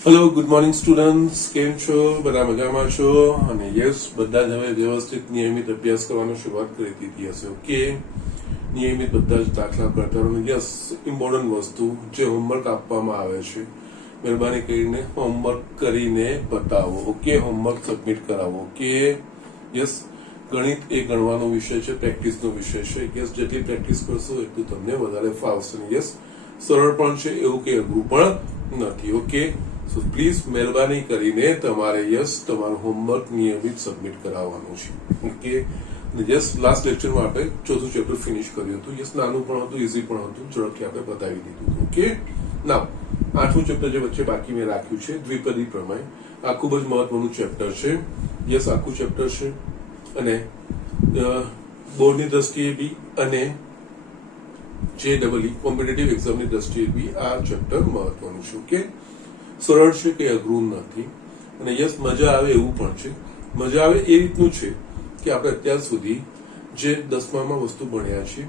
Hello good morning students, કેમ છો? બધા મજામાં છો? અને યસ, બધા જ હવે વ્યવસ્થિત નિયમિત અભ્યાસ કરવાનો શરૂઆત કરી દીધી હશે. ઓકે, નિયમિત બધા જ દાખલા કરતા રહો. યસ, ઇમ્પોર્ટન્ટ વસ્તુ જે હોમવર્ક આપવામાં આવે છે, મહેરબાની કરીને હોમવર્ક કરીને બતાવો. ઓકે, હોમવર્ક સબમિટ કરાવો. ઓકે, યસ, ગણિત એ ગણવાનો વિષય છે, પ્રેક્ટિસનો વિષય છે. યસ, જેટલી પ્રેક્ટિસ કરશો એટલું તમને વધારે ફાવશે. યસ, સરળ પણ છે, એવું કે અઘરું પણ નથી. ઓકે, સો પ્લીઝ મહેરબાની કરીને તમારે યસ તમારું હોમવર્ક નિયમિત સબમિટ કરાવવાનું છે. ઓકે, યસ, લાસ્ટ લેક્ચરમાં આપણે ચોથું ચેપ્ટર ફિનિશ કર્યું હતું. યસ, નાનું પણ હતું, ઇઝી પણ હતું, ઝડપથી આપણે બતાવી દીધું. ઓકે, નાવ આઠમું ચેપ્ટર જે વચ્ચે બાકી મેં રાખ્યું છે, દ્વિપદી પ્રમેય. આ ખૂબ જ મહત્વનું ચેપ્ટર છે. યસ, આખું ચેપ્ટર છે અને બોર્ડની દ્રષ્ટિએ બી અને JEE કોમ્પિટિટિવ એક્ઝામની દ્રષ્ટિએ બી આ ચેપ્ટર મહત્વનું છે. ઓકે, સરળ છે કે અઘરું નથી. અને યસ, મજા આવે એવું પણ છે. મજા આવે એ રીતનું છે કે આપણે અત્યાર સુધી જે 10મામાં વસ્તુ ભણ્યા છે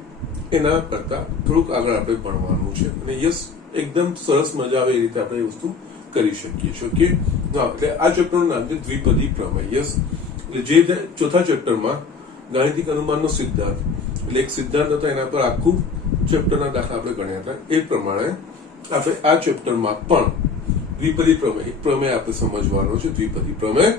એના કરતા થોડુંક આગળ આપણે ભણવાનું છે. અને યસ, એકદમ સરસ મજા આવે એ રીતે આપણે એ વસ્તુ કરી શકીએ છીએ. ઓકે, એટલે આ ચેપ્ટરનું નામ છે દ્વિપદી પ્રમેય. યસ, એટલે જે ચોથા ચેપ્ટરમાં ગાણિતિક અનુમાનનો સિદ્ધાંત, એટલે એક સિદ્ધાંત હતો, એના પર આખું ચેપ્ટરના દાખલા આપણે ગણ્યા હતા. એ પ્રમાણે આપણે આ ચેપ્ટરમાં પણ દ્વિપદી પ્રમેય, એક પ્રમેય આપણે સમજવાનો છે, દ્વિપદી પ્રમેય.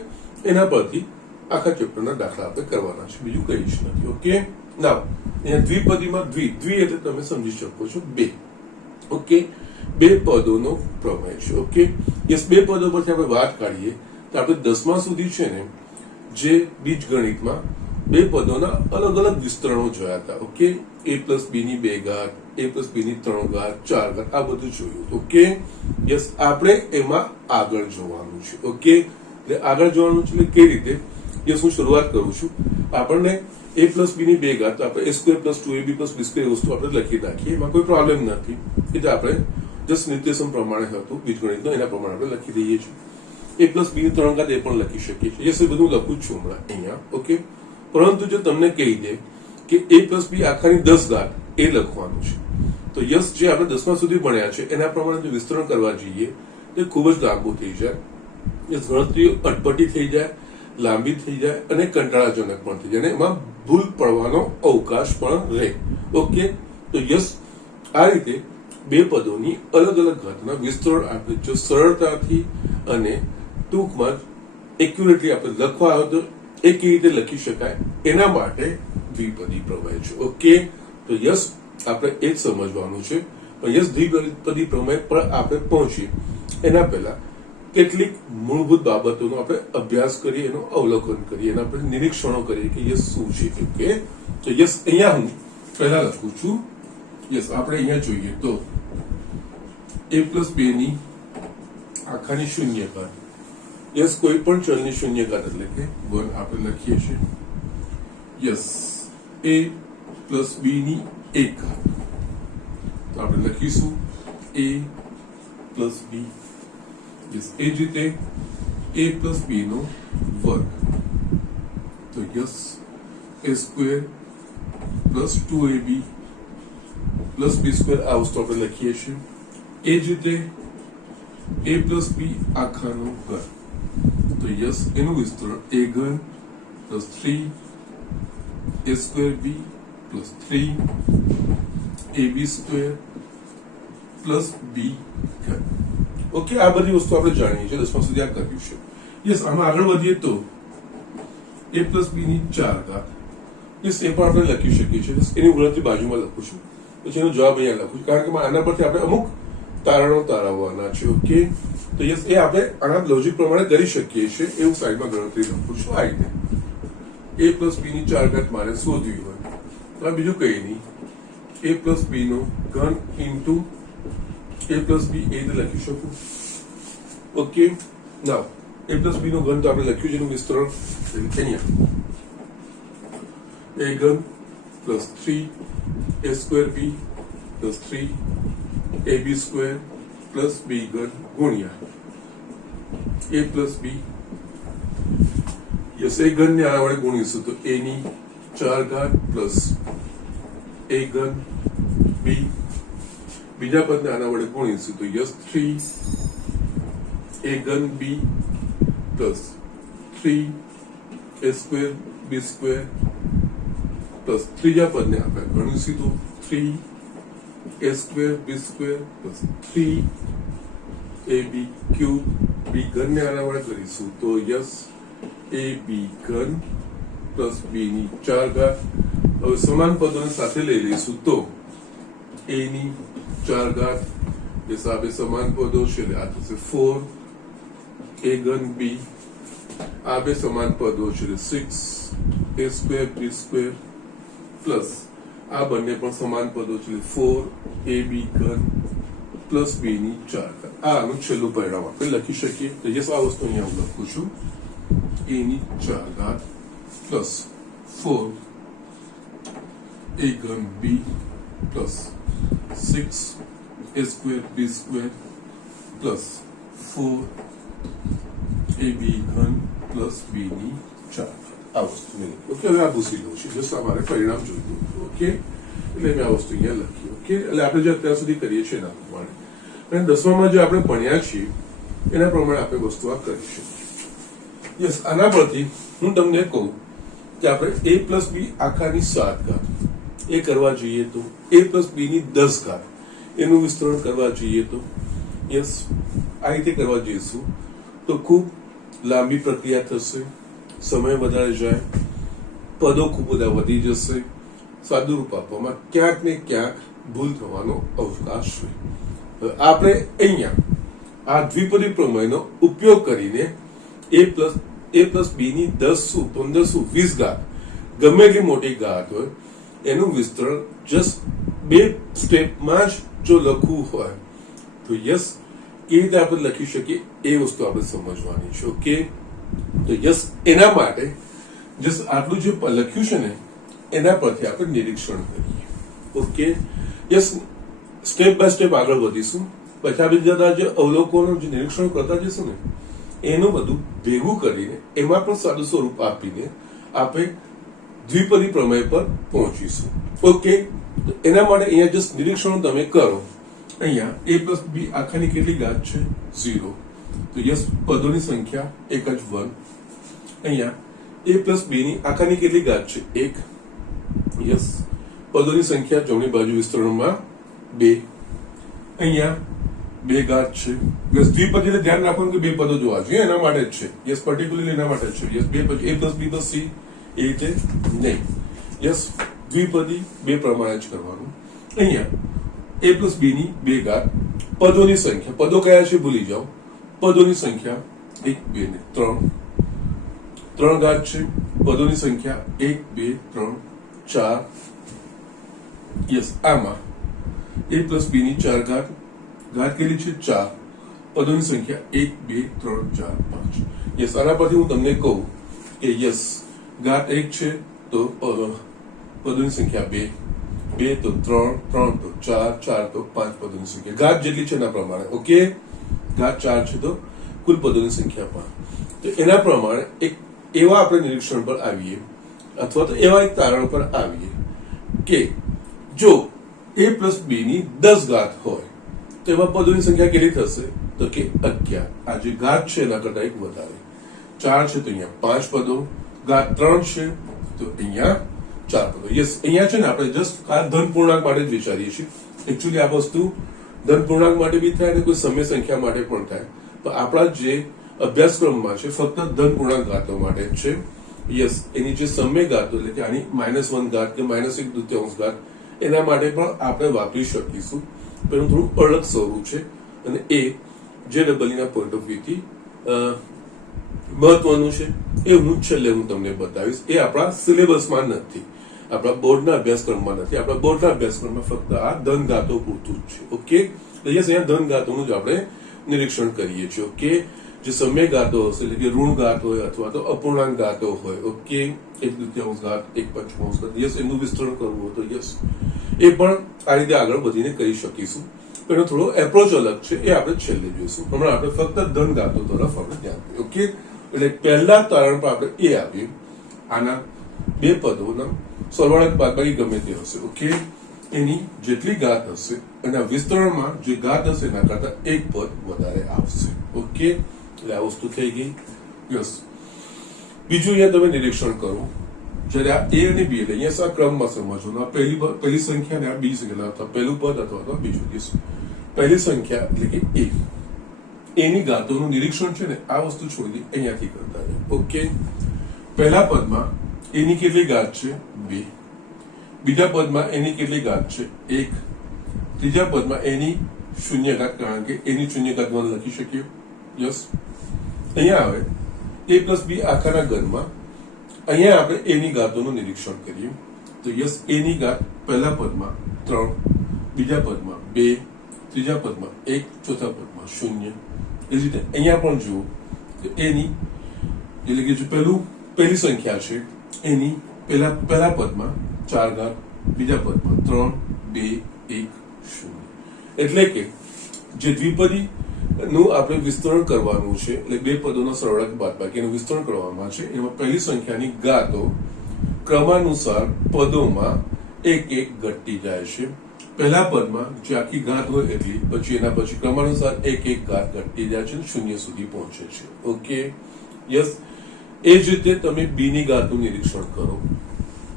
એના પરથી આખા ચેપ્ટરના દાખલા આપણે કરવાના છે, બીજું કઈ જ નથી. ઓકે, નાવ અહીંયા દ્વિપદીમાં દ્વિ એટલે તમે સમજી શકો છો બે. ઓકે, બે પદોનો પ્રમેય છે. ઓકે, યસ, બે પદો પરથી આપણે વાત કાઢીએ તો આપણે 10મા સુધી છે ને જે બીજગણિતમાં બે પદોના અલગ અલગ વિસ્તરણો જોયા હતા. ઓકે, a+b ની 2 ઘાત, a+b ની 3 ઘાત, 4 ઘાત, આ બધું જોયું. ઓકે, યસ, આપણે એમાં આગળ જોવાનું છે. ઓકે, એટલે આગળ જોવાનું છે એટલે કઈ રીતે? યસ, હું શરૂઆત કરું છું. આપણને a+b ની 2 ઘાત, આપણે a² + 2ab + b² વસ્તુ આપણે લખી નાખીએ, એમાં કોઈ પ્રોબ્લેમ નથી. એટલે આપણે જસ્ટ નિર્દેશન પ્રમાણે હતું બીજગણિતનો, એના પ્રમાણે આપણે લખી દઈએ છીએ. a+b ની 3 ઘાત એ પણ લખી શકીએ છીએ. યસ, એ બધું લખું જ છું હમણાં અહીંયા. ઓકે, પરંતુ જો તમને કહી દે કે a+b આખાની 10 ઘાત એ લખવાનું છે, તો યસ, જે આપણે 10મા સુધી ભણ્યા છે એના પ્રમાણે જો વિસ્તરણ કરવા જઈએ તો ખૂબ જ લાંબુ થઈ જાય. યસ, ગણતરીઓ અટપટી થઈ જાય, લાંબી થઈ જાય અને કંટાળાજનક પણ થઈ જાય, અને એમાં ભૂલ પડવાનો અવકાશ પણ રહે. ઓકે, તો યસ, આ રીતે બે પદોની અલગ અલગ ઘાતના વિસ્તરણ આપણે જો સરળતાથી અને ટૂંકમાં એક્યુરેટલી આપણે લખવા આવે તો એ કેવી રીતે લખી શકાય એના માટે દ્વિપદી પ્રમેય છે. ઓકે, તો યસ, આપણે એ જ સમજવાનું છે. પણ યસ, દ્વિપદી પ્રમેય પર આપણે પહોંચીએ એના પહેલા કેટલીક મૂળભૂત બાબતોનો આપણે અભ્યાસ કરીએ, એનું અવલોકન કરીએ, એના પર નિરીક્ષણો કરીએ કે યસ શું છે. ઓકે, તો યસ, અહીંયા હું પહેલા લખું છું. યસ, આપણે અહીંયા જોઈએ તો a+b ની આખાની 0 ઘાત. યસ, કોઈ પણ ચલની 0 ઘાત એટલે કે 1 આપણે લખીએ છીએ. યસ, a+b ની 1 ઘાત, તો આપણે લખીશું a+b. યસ, એ જ રીતે a+b નો વર્ગ, તો યસ, a² + 2ab + b² આ વસ્તુ આપણે લખીએ છીએ. એ જ રીતે a+b આખાનો ઘન, તો યસ, એનું વિસ્તરણ a³ + 3a²b + 3ab² + b². Okay, આ બધી વસ્તુ આપણે જાણીએ છીએ, 10મા સુધી આ કર્યું છે. યસ, આમાં આગળ વધીએ તો a+b ની 4 ઘાત. યસ, એ પણ આપણે લખી શકીએ છીએ. એની ગણતરી બાજુમાં લખું છું, પછી એનો જવાબ અહીંયા લખું છું, કારણ કે આના પરથી આપણે અમુક તારણો તારવવાના છે. ઓકે, તો યસ, એ આપણે આના લોજિક પ્રમાણે કરી શકીએ છીએ. એવું સાઈડમાં ગણતરી લખું છું. આ રીતે a+b ની 4 ઘાત મારે શોધવી હોય તો આ બીજું કઈ નહીં, a+b નો ઘન ઇન્ટુ a+b એ રીતે લખી શકું. ઓકે, નાવ a+b નો ઘન તો આપણે લખ્યું છે, એનું વિસ્તરણ અહીંયા a³ + 3a²b + 3ab² + b³ ગુણ્યા a+b. યસ, એ ઘન ને આના વડે ગુણીશું તો a ની 4 ઘાત + a³ b, બીજા પદને આના વડે ગુણીશું તો યસ 3 a ઘન b plus 3 a square b square plus ત્રીજા પદને આપણે ગણીશું તો 3 a square b square plus 3 ab cube b ઘનને આના વડે કરીશું તો યસ ab ઘન પ્લસ b ની 4 ઘાત. હવે સમાન પદોને સાથે લઈ લઈશું તો a ની 4 ઘાત એ સાબે સમાન પદો છે એટલે આ થશે 4 a ઘન b આ બે સમાન પદો છે 6 a square b square plus આ બંને પણ સમાન પદો છે 4 ab ઘન પ્લસ b ની 4 ઘાત. આનું છેલ્લું પરિણામ આપણે લખી શકીએ તો યસ આ વસ્તુ અહીંયા હું લખું છું a ની 4 ઘાત પ્લસ 4 a ઘન b plus 6 a square b square plus 4 ab ઘન પ્લસ b ની 4 આ વસ્તુ મેં ઓકે. હવે આ ભૂસી લઉં છું જો અમારે પરિણામ જોઈતું હતું ઓકે એટલે મેં આ વસ્તુ અહીંયા લખી ઓકે. એટલે આપણે જે અત્યાર સુધી કરીએ છીએ એના પ્રમાણે અને 10માં જે આપણે ભણ્યા છીએ એના પ્રમાણે આપણે વસ્તુ આ કરીશું. યસ આના પરથી હું તમને કહું કે આપણે a પ્લસ b આખાની 7 ઘાત એ કરવા જઈએ તો a પ્લસ b ની 10 ઘાત એનું વિસ્તરણ કરવા જઈએ તો યસ આ રીતે કરવા જઈશું તો ખૂબ લાંબી પ્રક્રિયા થશે, સમય વધારે જાય, પદો ખૂબ બધા વધી જશે, સાદુરૂપ આપવામાં ક્યાંક ને ક્યાંક ભૂલ થવાનો અવકાશ છે. આપણે અહીંયા આ દ્વિપદી પ્રમેયનો ઉપયોગ કરીને a પ્લસ b ની 10 શું 15 શું 20 ઘાત ગમે એટલી મોટી ઘાત હોય એનું વિસ્તરણ જસ્ટ બે સ્ટેપમાં જ જો લખવું હોય તો યસ એ રીતે આપણે લખી શકીએ એ વસ્તુ આપણે સમજવાની છે ઓકે. તો યસ એના માટે જસ્ટ આટલું જે લખ્યું છે ને એના પરથી આપણે નિરીક્ષણ કરીએ okay. Yes step by step આગળ વધીશું પછી આપણે જતા જે અવલોકનો જે નિરીક્ષણ કરતા જઈશું ને એનું બધું ભેગું કરીને એમાં પણ સાદું સ્વરૂપ આપીને આપણે દ્વિપદી પ્રમેય પર પહોંચીશું ઓકે. એના માટે અહીંયા જસ્ટ નિરીક્ષણ તમે કરો. અહીંયા a પ્લસ b આખાની કેટલી ઘાત છે 0 તો યસ પદોની સંખ્યા એક જ 1. અહીંયા a પ્લસ b ની આખાની કેટલી ઘાત છે 1 યસ પદોની સંખ્યા જમણી બાજુ વિસ્તરણમાં 2. અહીંયા 2 ઘાત છે યસ દ્વિપદી એટલે ધ્યાન રાખવાનું કે બે પદો જોવા જોઈએ એના માટે જ છે યસ પર્ટિક્યુલરલી એના માટે જ છે યસ બે પછી a plus b plus c એ રીતે નહીં યસ દ્વિપદી બે પ્રમાણે જ કરવાનું. અહીંયા a પ્લસ b ની 2 ઘાત પદોની સંખ્યા પદો કયા છે ભૂલી જાઓ પદોની સંખ્યા 1 2 ને 3 ઘાત છે પદોની સંખ્યા 1 2 3 4 યસ આમાં a પ્લસ b ની 4 ઘાત કેટલી છે 4 પદોની સંખ્યા 1 2 3 4 5 યસ આના પરથી હું તમને કહું કે યસ ઘાત 1 છે તો પદોની સંખ્યા 2 2 તો 3 3 તો 4 4 તો 5 પદોની સંખ્યા ઘાત જેટલી છે એના પ્રમાણે ઓકે. ઘાત 4 છે તો કુલ પદોની સંખ્યા 5 તો એના પ્રમાણે એક એવા આપણે નિરીક્ષણ પર આવીએ અથવા તો એવા એક તારણ પર આવીએ કે જો a પ્લસ b ની 10 ઘાત હોય તો એમાં પદોની સંખ્યા કેટલી થશે તો કે 11. આ જે ઘાત છે એના કરતા એક વધારે 4 છે તો અહીંયા 5 પદો ઘાત 3 છે તો અહીંયા 4 પદો યસ. અહીંયા છે ને આપણે જસ્ટ આ ધન પૂર્ણાંક માટે જ વિચારીએ છીએ એકચ્યુઅલી આ વસ્તુ ધન પૂર્ણાંક માટે બી થાય અને કોઈ સમય સંખ્યા માટે પણ થાય પણ આપણા જે અભ્યાસક્રમમાં છે ફક્ત ધન પૂર્ણાંક ઘાતો માટે જ છે યસ. એની જે સમય ઘાતો એટલે કે આની -1 ઘાત કે -1/2 ઘાત એના માટે પણ આપણે વાપરી શકીશું પણ થોડું અલગ સ્વરૂપ છે અને એ જે ડબલ ના પોઈન્ટ ઓફ વ્યૂ થી મહત્વનું છે એ હું છેલ્લે હું તમને બતાવીશ. એ આપણા સિલેબસમાં નથી, આપણા બોર્ડના અભ્યાસક્રમમાં નથી. આપણા બોર્ડના અભ્યાસક્રમમાં ફક્ત આ ધન ઘાતો પૂરતું જ છે ઓકે. યસ અહીંયા ધન ઘાતોનું જ આપણે નિરીક્ષણ કરીએ છીએ ઓકે. જે સમય ઘાતો હશે એટલે કે ઋણ ઘાત હોય અથવા તો અપૂર્ણાંક ઘાતો હોય ઓકે 1/2 ઘાત 1/5 ઘાત યસ એનું વિસ્તરણ કરવું હોય તો યસ એ પણ આ રીતે આગળ વધીને કરી શકીશું. એનો થોડો એપ્રોચ અલગ છે એ આપણે છેલ્લે જોઈશું. હમણાં આપણે ફક્ત ધન ઘાતો તરફ આપણે ધ્યાન આપીએ ઓકે. એટલે પહેલા તારણ પર આપણે એ આવીએ આના બે પદોના સરવાળા બાદબાકી ગમે તે હશે ઓકે એની જેટલી ઘાત હશે અને વિસ્તરણમાં જે ઘાત હશે એના કરતા એક પદ વધારે આવશે ઓકે. ઓકે, એટલે આ વસ્તુ થઈ ગઈ. યસ. બીજું અહીંયા તમે નિરીક્ષણ કરો, જ્યારે આ એ અને બી એટલે અહીંયા આ ક્રમમાં સમજવું. આ પહેલી સંખ્યા ને આ બી સંખ્યા અથવા પહેલું પદ અથવા તો બીજું કેસ. પહેલી સંખ્યા એટલે કે એ, એની ઘાતોનું નિરીક્ષણ છે ને આ વસ્તુ છોડી અહીંયાથી કરતા રહે. ઓકે, પહેલા પદમાં એની કેટલી ઘાત છે? 2. બીજા પદમાં એની કેટલી ઘાત છે? 1. ત્રીજા પદમાં એની શૂન્ય ઘાત, કારણ કે એની શૂન્ય ઘાત 1 લખી શકીએ. યસ. અહીંયા આવે a પ્લસ બી આખાના ઘનમાં. અહીંયા આપણે એની ઘાતોનું નિરીક્ષણ કરીએ તો યસ, એની ઘાત પહેલા પદમાં 3, બીજા પદમાં 2, ત્રીજા પદમાં 1, ચોથા પદમાં 0. એ જ રીતે અહીંયા પણ જુઓ કે એની એટલે કે જો પહેલી સંખ્યા છે એની પહેલા પદમાં 4 ઘાત, બીજા પદમાં 3, 2, 1, 0. એટલે કે જે દ્વિપદી નું આપણે વિસ્તરણ કરવાનું છે, એટલે બે પદોનો સરવાળા બાદબાકીનું વિસ્તરણ કરવામાં છે. એમાં પહેલી સંખ્યાની ઘાતો ક્રમાનુસાર પદોમાં એક એક ઘટતી જાય છે. પહેલા પદમાં જે આખી ઘાત હોય એટલી, પછી એના પછી ક્રમાનુસાર એક એક ઘાત ઘટતી જાય છે, 0 સુધી પહોંચે છે. Okay, yes. એ જ રીતે તમે બી ની ઘાતનું નિરીક્ષણ કરો.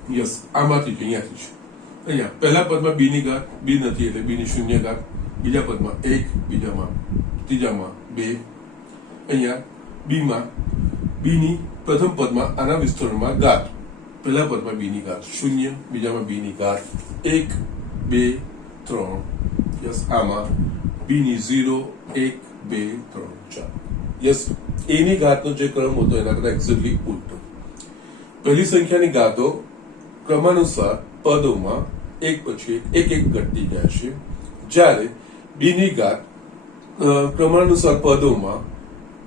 યસ, આમાંથી અહીંયાથી છે. અહીંયા પહેલા પદમાં બી ની ઘાત, બી નથી એટલે બી ની શૂન્ય ઘાત. બીજા પદમાં 1, ત્રીજામાં 2. અહીંયા બીમાં બી ની પ્રથમ પદમાં આના વિસ્તરણમાં ઘાત, પહેલા પદમાં બી ની ઘાત 0, બીજામાં બી ની ઘાત 1, 2, 3. યસ, આમાં બી ની 0, 1, 2, 3, 4. યસ, એની ઘાતનો જે ક્રમ હતો એના કરતા એક્ઝેક્ટલી ઉલટો. પહેલી સંખ્યાની ઘાતો ક્રમાનુસાર પદોમાં એક પછી એક એક ઘટતી જાય છે, જ્યારે બી ની ઘાત ક્રમાનુસાર પદોમાં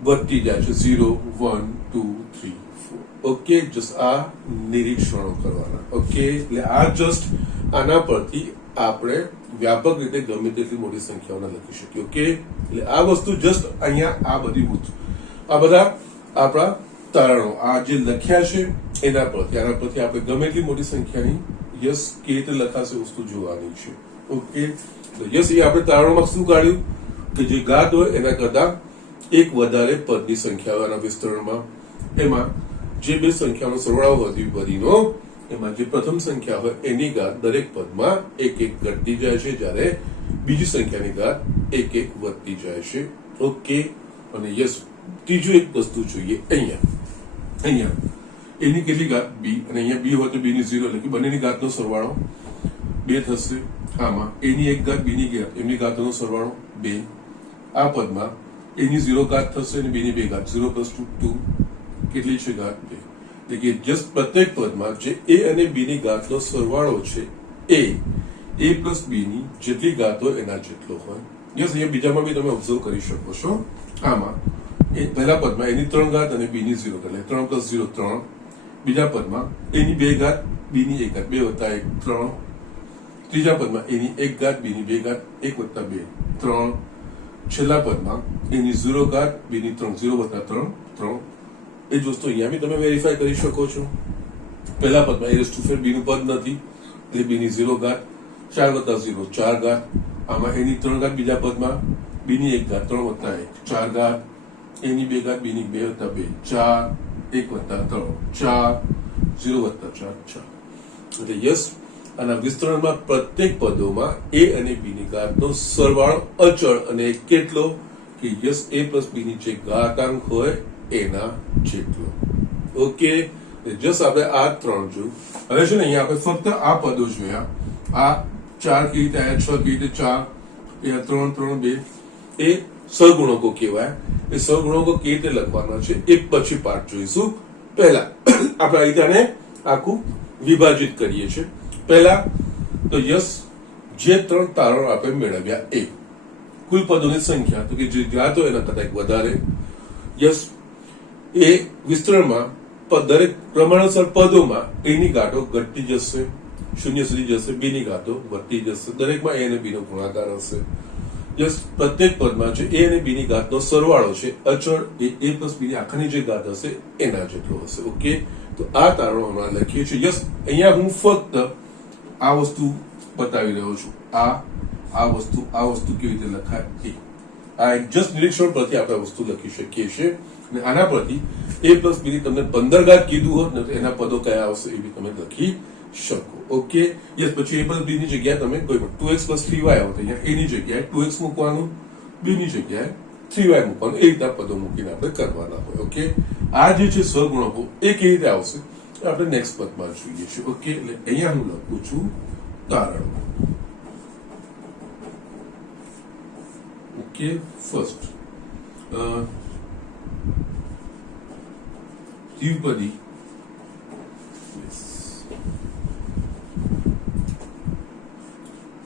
વધતી જાય છે, 0, 1, 2, 3, 4. ઓકે, જસ્ટ આ નિરીક્ષણો કરવાના. ઓકે, એટલે આ જસ્ટ આના પરથી આપણે વ્યાપક રીતે ગમે તેટલી મોટી સંખ્યાઓને લખી શકીએ. ઓકે, એટલે આ વસ્તુ જસ્ટ અહીંયા આ બધા આપણા તારણો આ જે લખ્યા છે એના પરથી, આના પરથી આપણે ગમે એટલી મોટી સંખ્યાની યસ કે રીતે લખાશે વસ્તુ જોવાની છે. ઓકે, યસ, એ આપણે તારણોમાં શું કાઢ્યું કે જે ઘાત હોય એના કરતા એક વધારે પદની સંખ્યાઓના વિસ્તરણમાં, એમાં જે બે સંખ્યાનો સરવાળો હોય દ્વિપદીનો, એમાં જે પ્રથમ સંખ્યા હોય એની ઘાત દરેક પદમાં એક એક ઘટતી જાય છે, જ્યારે બીજી સંખ્યાની ઘાત એક એક વધતી જાય છે. ઓકે, અને યસ, ત્રીજું એક વસ્તુ જોઈએ. અહીંયા એની કેટલી ઘાત? બી, અને અહીંયા બી હોય તો બી ની 0, એટલે કે બંનેની ઘાતનો સરવાળો 2 થશે. આમાં એની એક ઘાત, બી ની ઘાત, એમની ઘાતોનો સરવાળો 2. આ પદમાં એની 0 ઘાત થશે અને બી ની 2 ઘાત, 0 + 2, કેટલી છે ઘાત? 2. એટલે કે જસ્ટ પ્રત્યેક પદમાં જે એ અને બી ની ઘાતનો સરવાળો છે એ પ્લસ બી ની જેટલી ઘાત હોય એના જેટલો હોય. યસ, અહીંયા બીજામાં બી તમે ઓબ્ઝર્વ કરી શકો છો. આમાં પહેલા પદમાં એની 3 ઘાત અને બી ની 0, એટલે 3 + 0, 3. બીજા પદમાં એની 2 ઘાત, બી ની 1 ઘાત, 2 + 1, 3. ત્રીજા પદમાં એની 1 ઘાત, બી ની 2 ઘાત, 1 + 2, 3. છેલ્લા પદમાં એની 0 ઘાત, બી ની 3, 0 + 3, 3. એ જ વસ્તુ અહીંયા બી તમે વેરીફાઈ કરી શકો છો. પહેલા પદમાં a⁴ બી નું પદ નથી એટલે બી ની 0 ઘાત, 4 + 0, 4 ઘાત. આમાં એની 3 ઘાત, બીજા પદમાં બી ની 1 ઘાત, 3 + 1, 4 ઘાત. એની 2 ઘાત, બી ની 2 + 2, 4, 1 + 3, 4, 0 + 4, 4. એટલે યસ, આના વિસ્તરણમાં પ્રત્યેક પદોમાં એ અને બી ની ઘાતનો સરવાળો અચળ અને કેટલો કે યસ, a + b ની જે ઘાતાંક હોય એના જેટલો. ઓકે, જસ્ટ આપણે આ 3 જોયું. હવે છે ને અહીંયા આપણે ફક્ત આ પદો જોયા. આ 4 કેવી રીતે આવ્યા, 6 કેવી રીતે 4, એ 3, 3, 2 એ સહગુણકો કહેવાય. એ સહગુણકો કેવી રીતે લખવાના છે એ પછી પાઠ જોઈશું. પહેલા આપણે આ રીતે આને આખું વિભાજિત કરીએ છીએ. પહેલા તો યસ, જે 3 તારણો આપણે મેળવ્યા એ કુલ પદોની સંખ્યા, તો કે જે ઘાત હોય એના કરતા એક વધારે. યસ, એ વિસ્તરણમાં દરેક પ્રમાણસર પદોમાં એની ઘાતો ઘટતી જશે, 0 સુધી જશે, બી ની ઘાતો વધતી જશે, દરેકમાં એ અને બી નો ગુણાકાર હશે. યસ, પ્રત્યેક પદમાં જે એ અને બી ની ઘાતનો સરવાળો છે અચળ, એ a + b ની આખાની જે ઘાત હશે એના જેટલો હશે. ઓકે, તો આ તારણો હમણાં લખીએ છીએ. યસ, અહીંયા હું ફક્ત આ વસ્તુ બતાવી રહ્યો છું. આ વસ્તુ કેવી રીતે લખાય એ. આ જસ્ટ નિરીક્ષણ પરથી આપણે વસ્તુ લખી શકીએ છીએ અને આના પરથી a પ્લસ બી ની તમને 15 ઘાત કીધું હોત ને તો એના પદો કયા આવશે એ બી તમે લખી શકો. Okay, yes. પછી a પ્લસ બી ની જગ્યાએ તમે કોઈ પણ 2x પ્લસ 3y આવે તો અહીંયા a ની જગ્યાએ 2x મૂકવાનું, b ની જગ્યાએ 3y મૂકવાનું, એ રીતના પદો મૂકીને આપણે કરવાના હોય. ઓકે, આ જે છે સહગુણકો એ કેવી રીતે આવશે આપણે નેક્સ્ટ પદમાં જોઈએ છીએ. ઓકે, એટલે અહીંયા હું લખું છું તારણ. ઓકે, ફર્સ્ટ દ્વિપદી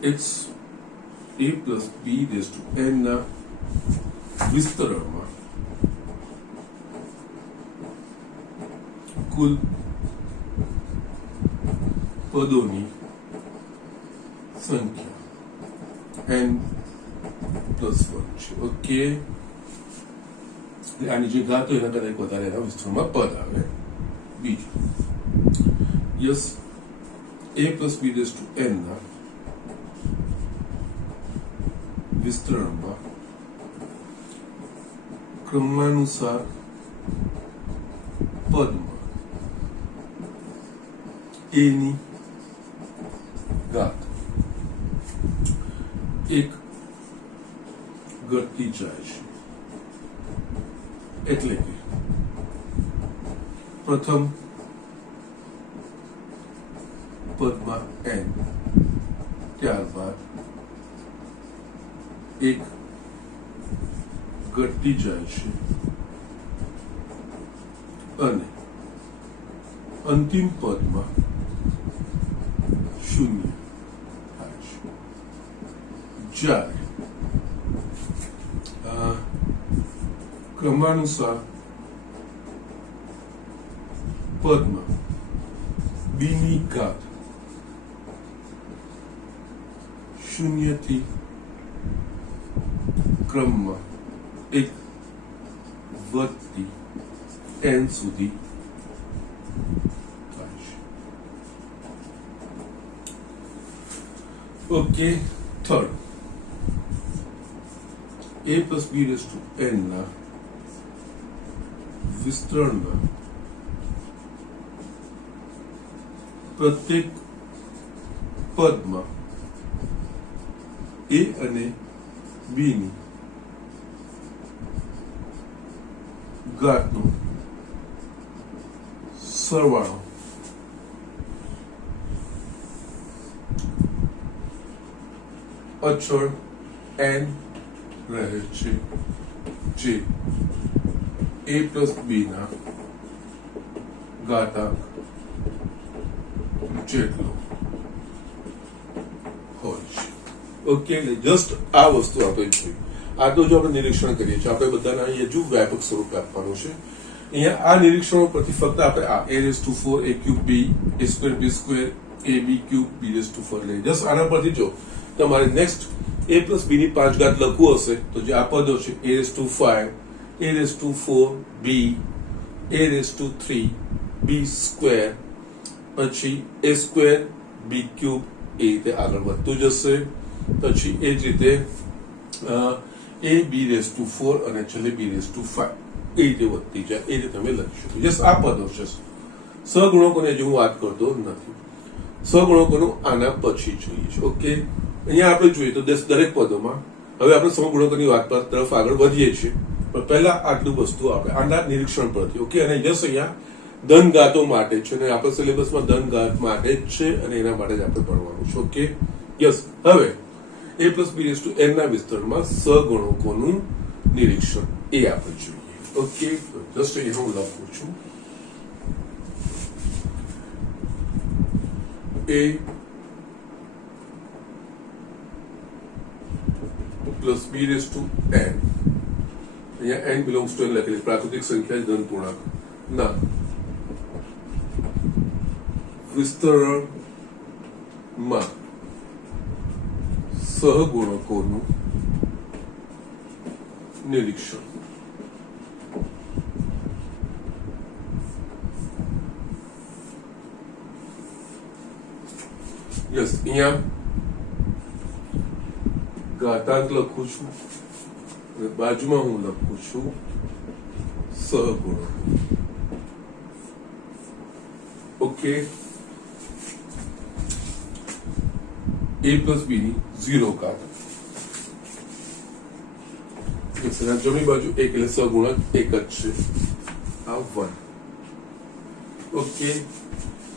x a plus b raised to n ના વિસ્તરણમાં કુલ પદોની સંખ્યા n પ્લસ 1 છે. ઓકે, આની જે ઘાત હોય એના કરતા એક વધારે એના વિસ્તરણમાં પદ આવે. બીજું, yes, a plus b raised to n ના વિસ્તરણમાં ક્રમાનુસાર પદમાં a ની ઘાત એક ઘટતી જાય છે. એટલે કે પ્રથમ પદમાં n, ત્યારબાદ એક ઘટતી જાય છે અને અંતિમ પદમાં શૂન્ય થાય છે. જ્યારે ક્રમાનુસાર પદમાં b ની ઘાત શૂન્યથી ક્રમમાં એક વધતી n સુધી થાય છે. Okay, third, a plus b raised to n ના વિસ્તરણના પ્રત્યેક પદમાં a અને b ની ઘાતનો સરવાળો અચળ n રહે છે, જે a પ્લસ b ના ઘાતાંક જેટલો હોય છે. ઓકે, એટલે જસ્ટ આ વસ્તુ આપણે જોઈ. આ તો જો આપણે નિરીક્ષણ કરીએ છીએ, આપણે બધાના અહીંયા જો વ્યાપક સ્વરૂપ આપવાનું છે. અહીંયા આ નિરીક્ષણો પરથી ફક્ત આપણે આ a raised to 4 a cube b a square b square a b cube b raised to 4 લઈએ. જસ્ટ આના પરથી જો તમારે નેક્સ્ટ a plus b ની 5 ઘાત લખવું હશે તો જે આ પદો છે a raised to 5 a raised to 4 b a raised to 3 b square પછી a square b cube એ રીતે આગળ વધતું જશે. પછી એ જ રીતે a b raised to 4 અને છેલ્લે b raised to 5 એ રીતે વધતી જાય. એ રીતે તમે લખી શકો. જસ્ટ આ પદો છે. સહગુણકોને જે હું વાત કરતો નથી, સહગુણકોનું આના પછી જોઈએ છે. ઓકે, અહીંયા આપણે જોઈએ તો દરેક પદોમાં હવે આપણે સમગુણકોની વાત પર તરફ આગળ વધીએ છીએ, પણ પહેલા આટલું વસ્તુ આપણે આના નિરીક્ષણ પરથી. ઓકે, અને યસ, અહીંયા ધન ઘાતો માટે છે અને આપણા સિલેબસમાં ધન ઘાત માટે જ છે અને એના માટે જ આપણે ભણવાનું છે. Okay, yes. હવે a plus b raised to n ના વિસ્તરણમાં સહગુણકોનું નિરીક્ષણ એ આપણે જોઈએ. ઓકે, જસ્ટ અહીંયા હું લખું છું a plus b raised to n, અહીંયા n belongs to n લખેલી પ્રાકૃતિક સંખ્યા ધન પૂર્ણાંક ના વિસ્તરણમાં સહગુણકોનું નિરીક્ષણ. યસ, અહીંયા ઘાતાંક લખું છું અને બાજુમાં હું લખું છું સહગુણકો. ઓકે, a પ્લસ બી ની 0 ઘાત, જમણી બાજુ 1 એટલે સહગુણક 1 જ છે, આ 1. ઓકે,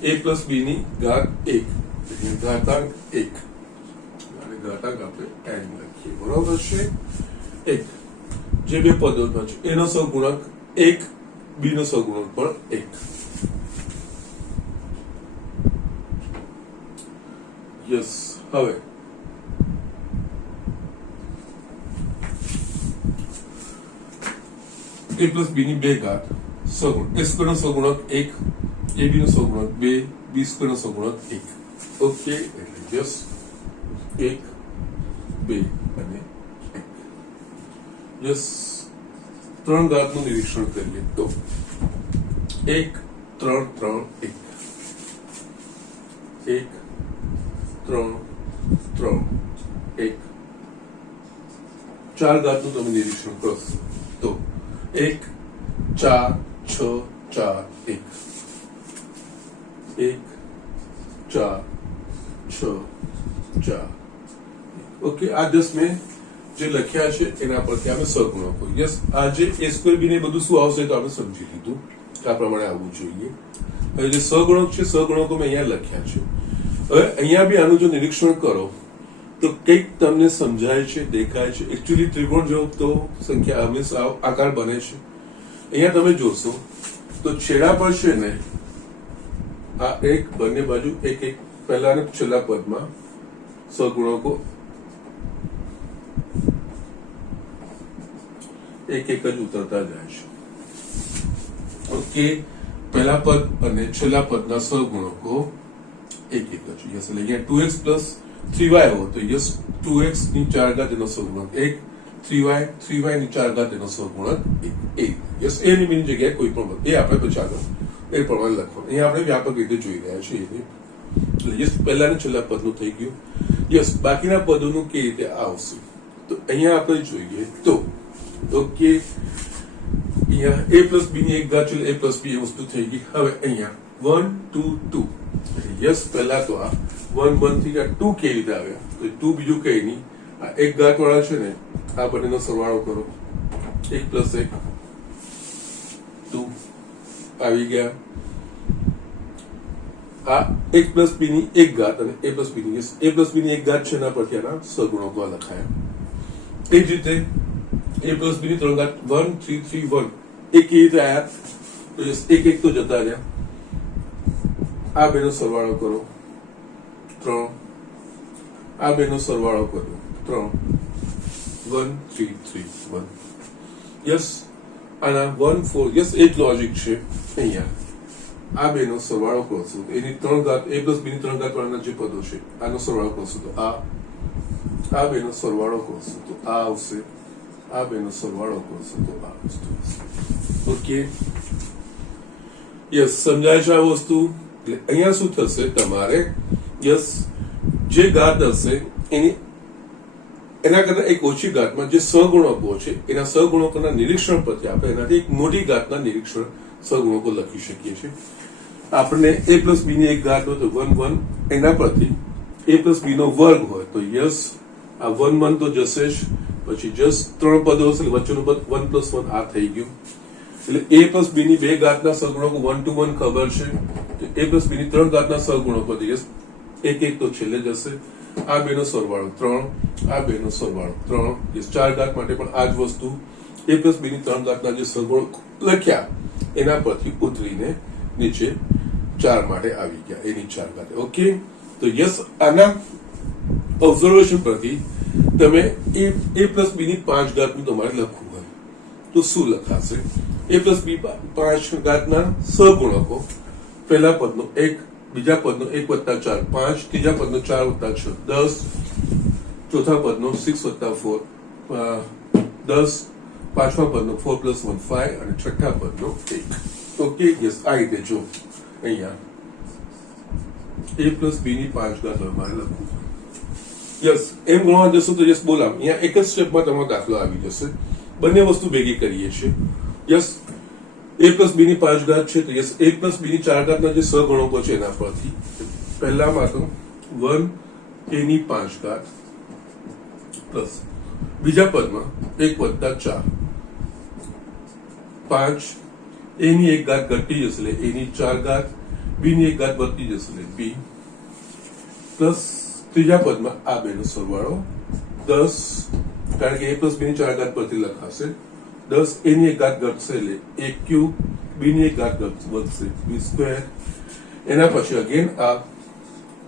a પ્લસ બી ની ઘાત 1 એટલે ઘાતાંક 1 અને ઘાતાંક આપણે n લખીએ, બરોબર છે. 1 જે બે પદોમાં છે એનો સહગુણક 1, બી નો સહગુણક પણ 1. યસ, હવે a પ્લસ બી ની 2 ઘાત સહગુણક, a સ્ક્વેર નો સહગુણક 1, ab નો સહગુણક 2, b સ્ક્વેર નો સહગુણક 1. ઓકે, એટલે યસ 1, 2 અને 1. યસ, 3 ઘાતનું નિરીક્ષણ કરીએ તો 1, 3, 3, 1, 1, 3, 3, 1. 4 ઘાતનું તમે નિરીક્ષણ કરશો તો 1, 4, 6, 4, 1, 1, 4, 6, 4. ઓકે, આ જસ્ટ મેં જે લખ્યા છે એના પરથી આપણે સહગુણકો. યસ, આ જે a સ્ક્વેર બી ને બધું શું આવશે તો આપણે સમજી લીધું કે આ પ્રમાણે આવવું જોઈએ. હવે જે સહગુણક છે, સહગુણકો મેં અહીંયા લખ્યા છે. હવે અહીંયા બી આનું જો નિરીક્ષણ કરો તો કંઈક તમને સમજાય છે, દેખાય છે. એકચ્યુઅલી ત્રિકોણ જેવો તો સંખ્યા હંમેશા આકાર બને છે. અહીંયા તમે જોશો તો છેડા પર છે ને આ એક બંને બાજુ 1, 1 પહેલા અને છેલ્લા પદમાં સહગુણકો 1, 1 જ ઉતરતા જાય છે. ઓકે, પહેલા પદ અને છેલ્લા પદના સહગુણકો 1, 1 જ. યસ, એટલે અહીંયા 2x પ્લસ 3y હોય તો યસ 2x ની 4 ઘાત એનો સહગુણક 1, 3y ની 4 ઘાત એનો સહગુણક 1. યસ, એ ની બીજી જગ્યાએ કોઈ પણ એ આપણે પછી આગળ એ પ્રમાણે લખવાનું. અહીંયા આપણે વ્યાપક રીતે જોઈ રહ્યા છીએ. એટલે યસ, પહેલા ને છેલ્લા પદનું થઈ ગયું. યસ, બાકીના પદોનું કેવી રીતે આવશે તો અહીંયા આપણે જોઈએ તો ઓકે, અહીંયા a પ્લસ બી ની 1 ઘાત એટલે a પ્લસ બી એ વસ્તુ થઈ ગઈ. હવે અહીંયા 1, 2, 2. યસ, પહેલા તો આ 1, 1 થી 2 કેવી રીતે આવ્યા તો 2 બીજું કઈ નહીં, આ 1 ઘાત વાળા છે ને આ બંનેનો સરવાળો કરો, 1 પ્લસ 1 2 આવી ગયા. આ 1 પ્લસ બી ની 1 ઘાત અને a પ્લસ બી ની 1 ઘાત છે એના પરથી આના સહગુણકો લખાયા. એ જ રીતે a પ્લસ બી ની 3 ઘાત 1, 3, 3, 1 એ કેવી રીતે આયા તો 1, 1 તો જતા રહ્યા. આ બેનો સરવાળો કરો 3, આ બેનો સરવાળો કરો 3, 1, 3, 3, 1. યસ, આના 1, 4. યસ, એ જ લોજિક છે. અહીંયા આ બેનો સરવાળો કરશું એની 3 ઘાત a પ્લસ બી ની 3 ઘાત વાળાના જે પદો છે આનો સરવાળો કરશું તો આ બેનો સરવાળો કરશું તો આ આવશે, આ બેનો સરવાળો કરશું તો આ વસ્તુ આવશે. ઓકે, યસ, સમજાય છે આ વસ્તુ. એટલે અહીંયા શું થશે તમારે યસ જે ઘાત હશે એના કરતા એક ઓછી ઘાતમાં જે સહગુણકો છે એના સહગુણકોના નિરીક્ષણ પરથી આપણે એનાથી એક મોટી ઘાતના નિરીક્ષણ સહગુણકો લખી શકીએ છીએ. આપણે a પ્લસ બી ની 1 ઘાત હોય તો 1, 1 એના પરથી a પ્લસ બી નો વર્ગ હોય તો યસ આ 1, 1 તો જશે જ. પછી જસ્ટ 3 પદો હશે વચ્ચેનું પદ 1 પ્લસ 1 આ થઈ ગયું. એટલે a પ્લસ બી ની 2 ઘાતના સહગુણકો 1 to 1 ખબર છે. a પ્લસ બી ની 3 ઘાતના સહગુણકો યસ 1, 1 તો છેલ્લે જશે. આ બેનો સરવાળો 3, આ બેનો સરવાળો 3. યસ, 4 ઘાત માટે પણ આ જ વસ્તુ a પ્લસ બી ની 3 ઘાતના જે સહગુણકો લખ્યા એના પરથી ઉતરીને નીચે 4 માટે આવી ગયા એની 4 ઘાત. ઓકે, તો યસ આના ઓબ્ઝર્વેશન પરથી તમે a પ્લસ બી ની 5 ઘાતનું તમારે લખવું હોય તો શું લખાશે? a પ્લસ બી 5 ઘાતના સહગુણકો પહેલા પદનો 1, બીજા પદનો 1 વત્તા 4 5, ત્રીજા પદનો 4 વત્તા 6 10, ચોથા પદનો 6 વત્તા 4 10, પાંચમા પદનો 4 પ્લસ 1 5 અને છઠ્ઠા પદનો 1. ઓકે, યસ, આ રીતે જો અહીંયા a પ્લસ બી ની 5 ઘાત મારે લખવું. યસ એમ ગણવા જશો તો યસ બોલામ અહીંયા એક જ સ્ટેપમાં તમારો દાખલો આવી જશે. બંને વસ્તુ ભેગી કરીએ છીએ. યસ a પ્લસ b ની 5 ઘાત છે તો યસ a પ્લસ b ની 4 ઘાતના જે સહગુણકો છે એના પરથી પહેલામાં તો 1 a ની 5 ઘાત પ્લસ બીજા પદમાં 1 વત્તા 4 5 a ની 1 ઘાત ઘટી જશે એટલે a ની 4 ઘાત b ની 1 ઘાત વધતી જશે એટલે b પ્લસ ત્રીજા પદમાં આ બેનો સરવાળો 10 કારણ કે a પ્લસ b ની 4 ઘાત પરથી લખાશે 10 a ની 1 ઘાત ઘટશે એટલે a ક્યુબ b ની 1 ઘાત વધશે b સ્ક્વેર એના પછી અગેન આ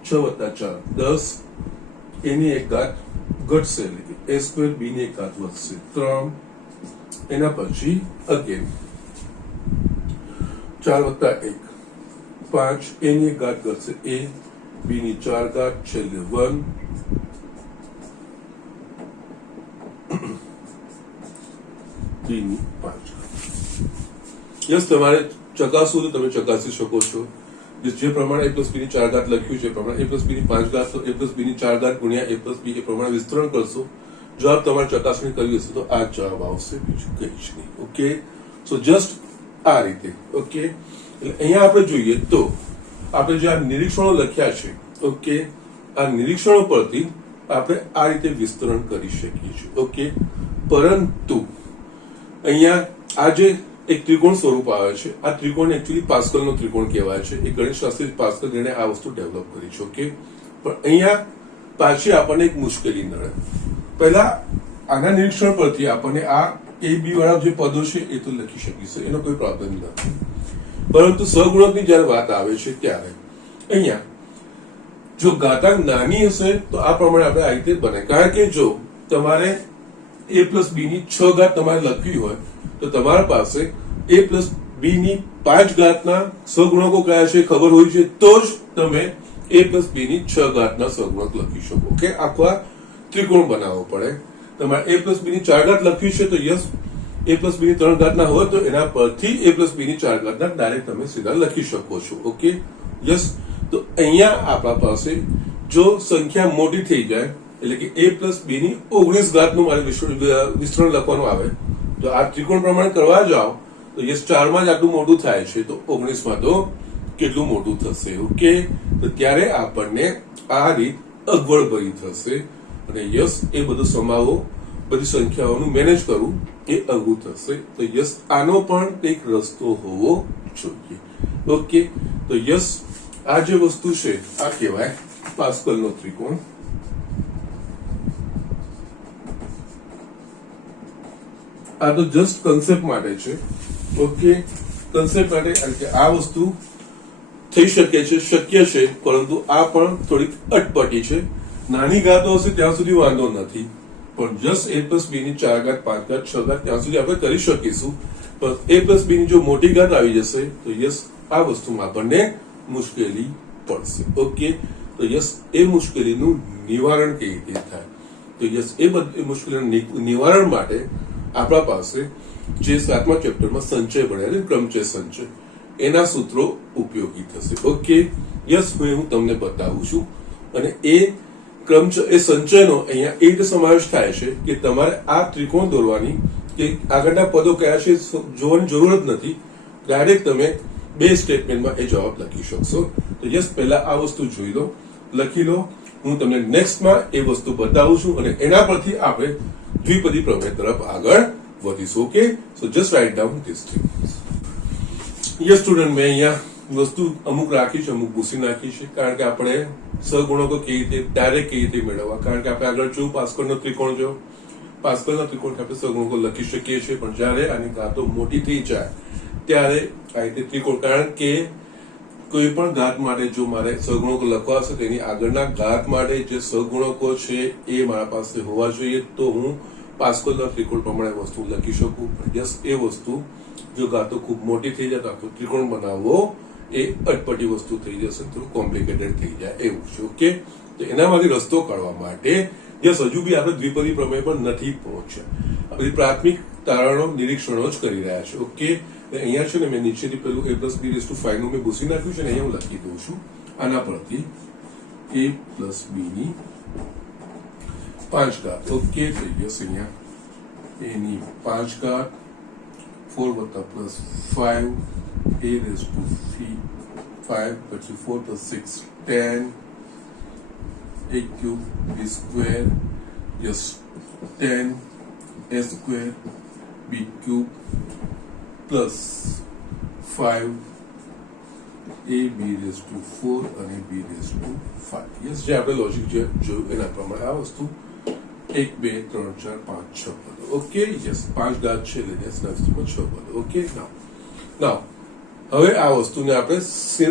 6 વત્તા 4 10 a ની 1 ઘાત ઘટશે એટલે કે a સ્ક્વેર b ની 1 ઘાત વધશે 3 એના પછી અગેન 4 વત્તા 1 5 a ની 1 ઘાત ઘટશે a b ની 4 ઘાત છેલ્લે 1 b ની 5 યસ તમારે ચકાસવું તો તમે ચકાસી શકો છો જે પ્રમાણે a પ્લસ b ની 4 ઘાત લખ્યું છે પ્રમાણે a પ્લસ b ની 5 ઘાત તો a પ્લસ b ની 4 ઘાત ગુણ્યા a પ્લસ b એ પ્રમાણે વિસ્તરણ કરશો જવાબ તમારે ચકાસણી કરવી હશે તો આ જવાબ આવશે બીજું કંઈ જ નહીં. ઓકે સો જસ્ટ આ રીતે. ઓકે એટલે અહીંયા આપણે જોઈએ તો આપણે જે આ નિરીક્ષણો લખ્યા છે ઓકે આ નિરીક્ષણો પરથી આપણે આ રીતે વિસ્તરણ કરી શકીએ છીએ. ઓકે પરંતુ અહીંયા આ જે એક ત્રિકોણ સ્વરૂપ આવે છે આ ત્રિકોણ એકચ્યુઅલી પાસ્કલનો ત્રિકોણ કહેવાય છે. એ ગણિતશાસ્ત્રી પાસ્કલ જેણે આ વસ્તુ ડેવલપ કરી છે. ઓકે પણ અહીંયા પાછી આપણને એક મુશ્કેલી નડે. પહેલા આના નિરીક્ષણ પરથી આપણને આ a b વાળા જે પદો છે એ તો લખી શકીશું એનો કોઈ પ્રોબ્લેમ નથી પરંતુ સહગુણકની જયારે વાત આવે છે ત્યારે અહીંયા જો ઘાતાંક નાની હશે તો આ પ્રમાણે આપણે આ રીતે બને કારણ કે જો તમારે a પ્લસ b ની 6 ઘાત તમારે લખવી હોય તો તમારા પાસે a પ્લસ b ની 5 ઘાતના સહગુણકો કયા છે ખબર હોય છે તો જ તમે a પ્લસ b ની 6 ઘાતના સહગુણક લખી શકો. ઓકે આખો આ ત્રિકોણ બનાવવો પડે. તમારે a પ્લસ b ની 4 ઘાત લખવી છે તો યસ a પ્લસ b ની 3 ઘાતના હોય તો એના પરથી a પ્લસ b ની 4 ઘાતના ડાયરેક્ટ તમે સીધા લખી શકો છો. ઓકે યસ તો અહીંયા આપણા પાસે જો સંખ્યા મોટી થઈ જાય એટલે કે a પ્લસ b ની 19 ઘાતનું મારે વિસ્તરણ લખવાનું આવે તો આ ત્રિકોણ પ્રમાણે કરવા જાઓ તો યસ 4 માં જ આટલું મોટું થાય છે તો 19 માં તો કેટલું મોટું થશે. ઓકે તો ત્યારે આપણને આ રીત અગવડભરી થશે અને યસ એ બધું સમાવો બધી સંખ્યાઓનું મેનેજ કરવું એ અઘરું થશે. તો યસ આનો પણ એક રસ્તો હોવો જોઈએ. ઓકે તો યસ આ જે વસ્તુ છે આ કહેવાય પાસ્કલનો ત્રિકોણ. આ તો જસ્ટ કન્સેપ્ટ માટે છે. ઓકે કન્સેપ્ટ માટે આ વસ્તુ થઈ શકે છે શક્ય છે પરંતુ આ પણ થોડીક અટપટી છે. નાની ઘાતો હશે ત્યાં સુધી વાંધો નથી પણ જસ્ટ a પ્લસ b ની 4 ઘાત 5 ઘાત 6 ઘાત ત્યાં સુધી આપણે કરી શકીશું પણ a પ્લસ b ની જો મોટી ઘાત આવી જશે તો યસ આ વસ્તુમાં આપણને મુશ્કેલી પડશે. ઓકે તો યસ એ મુશ્કેલીનું નિવારણ કેવી રીતે થાય તો યસ એ બધી મુશ્કેલીનું નિવારણ માટે આપણા પાસે જે 7મા ચેપ્ટરમાં સંચય ભણ્યા ક્રમચય સંચય એના સૂત્રો ઉપયોગી થશે. ઓકે યસ હું તમને બતાવું છું અને એ ક્રમચય એ સંચયનો અહીંયા એ રીતે સમાવેશ થાય છે કે તમારે આ ત્રિકોણ દોરવાની કે આગળના પદો કયા છે જોવાની જરૂર જ નથી. ડાયરેક્ટ તમે બે સ્ટેટમેન્ટમાં એ જવાબ લખી શકશો. તો યસ પહેલા આ વસ્તુ જોઈ લો લખી લો. હું તમને નેક્સ્ટમાં એ વસ્તુ બતાવું છું અને એના પરથી આપણે દ્વિપદી પ્રમેય તરફ આગળ વધીશું. Okay so just write down this things. Yes student મેં અહીંયા વસ્તુ અમુક રાખી છે અમુક ભૂસી નાખી છે કારણ કે આપણે સહગુણકો કેવી રીતે ડાયરેક્ટ કેવી રીતે મેળવવા કારણ કે આપણે આગળ જોયું પાસ્કલનો ત્રિકોણ જો પાસ્કલના ત્રિકોણ આપણે સહગુણકો લખી શકીએ છીએ પણ જ્યારે આની ઘાતો મોટી થઈ જાય ત્યારે આ રીતે ત્રિકોણ કારણ કે કોઈ પણ ઘાત માટે જો મારે સહગુણકો લખવા હશે તો એની આગળના ઘાત માટે જે સહગુણકો છે એ મારા પાસે હોવા જોઈએ તો હું પાસ્કલના ત્રિકોણ પ્રમાણે વસ્તુ લખી શકું. યસ એ વસ્તુ જો ઘાતો ખૂબ મોટી થઈ જાય તો આખો ત્રિકોણ બનાવવો એ અટપટી વસ્તુ થઈ જશે થોડું કોમ્પ્લિકેટેડ થઈ જાય એવું છે. ઓકે તો એનામાંથી રસ્તો કાઢવા માટે યસ હજુ બી આપણે દ્વિપદી પ્રમેય પર નથી પહોંચ્યા. આપણી પ્રાથમિક તારણો નિરીક્ષણો જ કરી રહ્યા છે. ઓકે અહીંયા છે ને મેં નીચેથી પેલું a plus b raise to 5 નું મેં ભૂસી નાખ્યું છે ને અહીંયા હું લખી દઉં છું આના પરથી a પ્લસ b ની 5 ઘાત ઓકે થઈ જશે અહીંયા એની 5 ઘાત 4 વત્તા પ્લસ 5 a raised to 5 પછી 4 plus 6 10 a cube b square yes 10 a square b cube plus 5 a b raised to 4 અને b raised to 5 yes જે આપણે લોજિક જે જોયું એના પ્રમાણે આ વસ્તુ 1 2 3 4 5 6 પદો ઓકે યસ 5 ઘાત છે એટલે યસ ના વસ્તુમાં 6 પદો ઓકે નાવ હવે આ વસ્તુને આપણે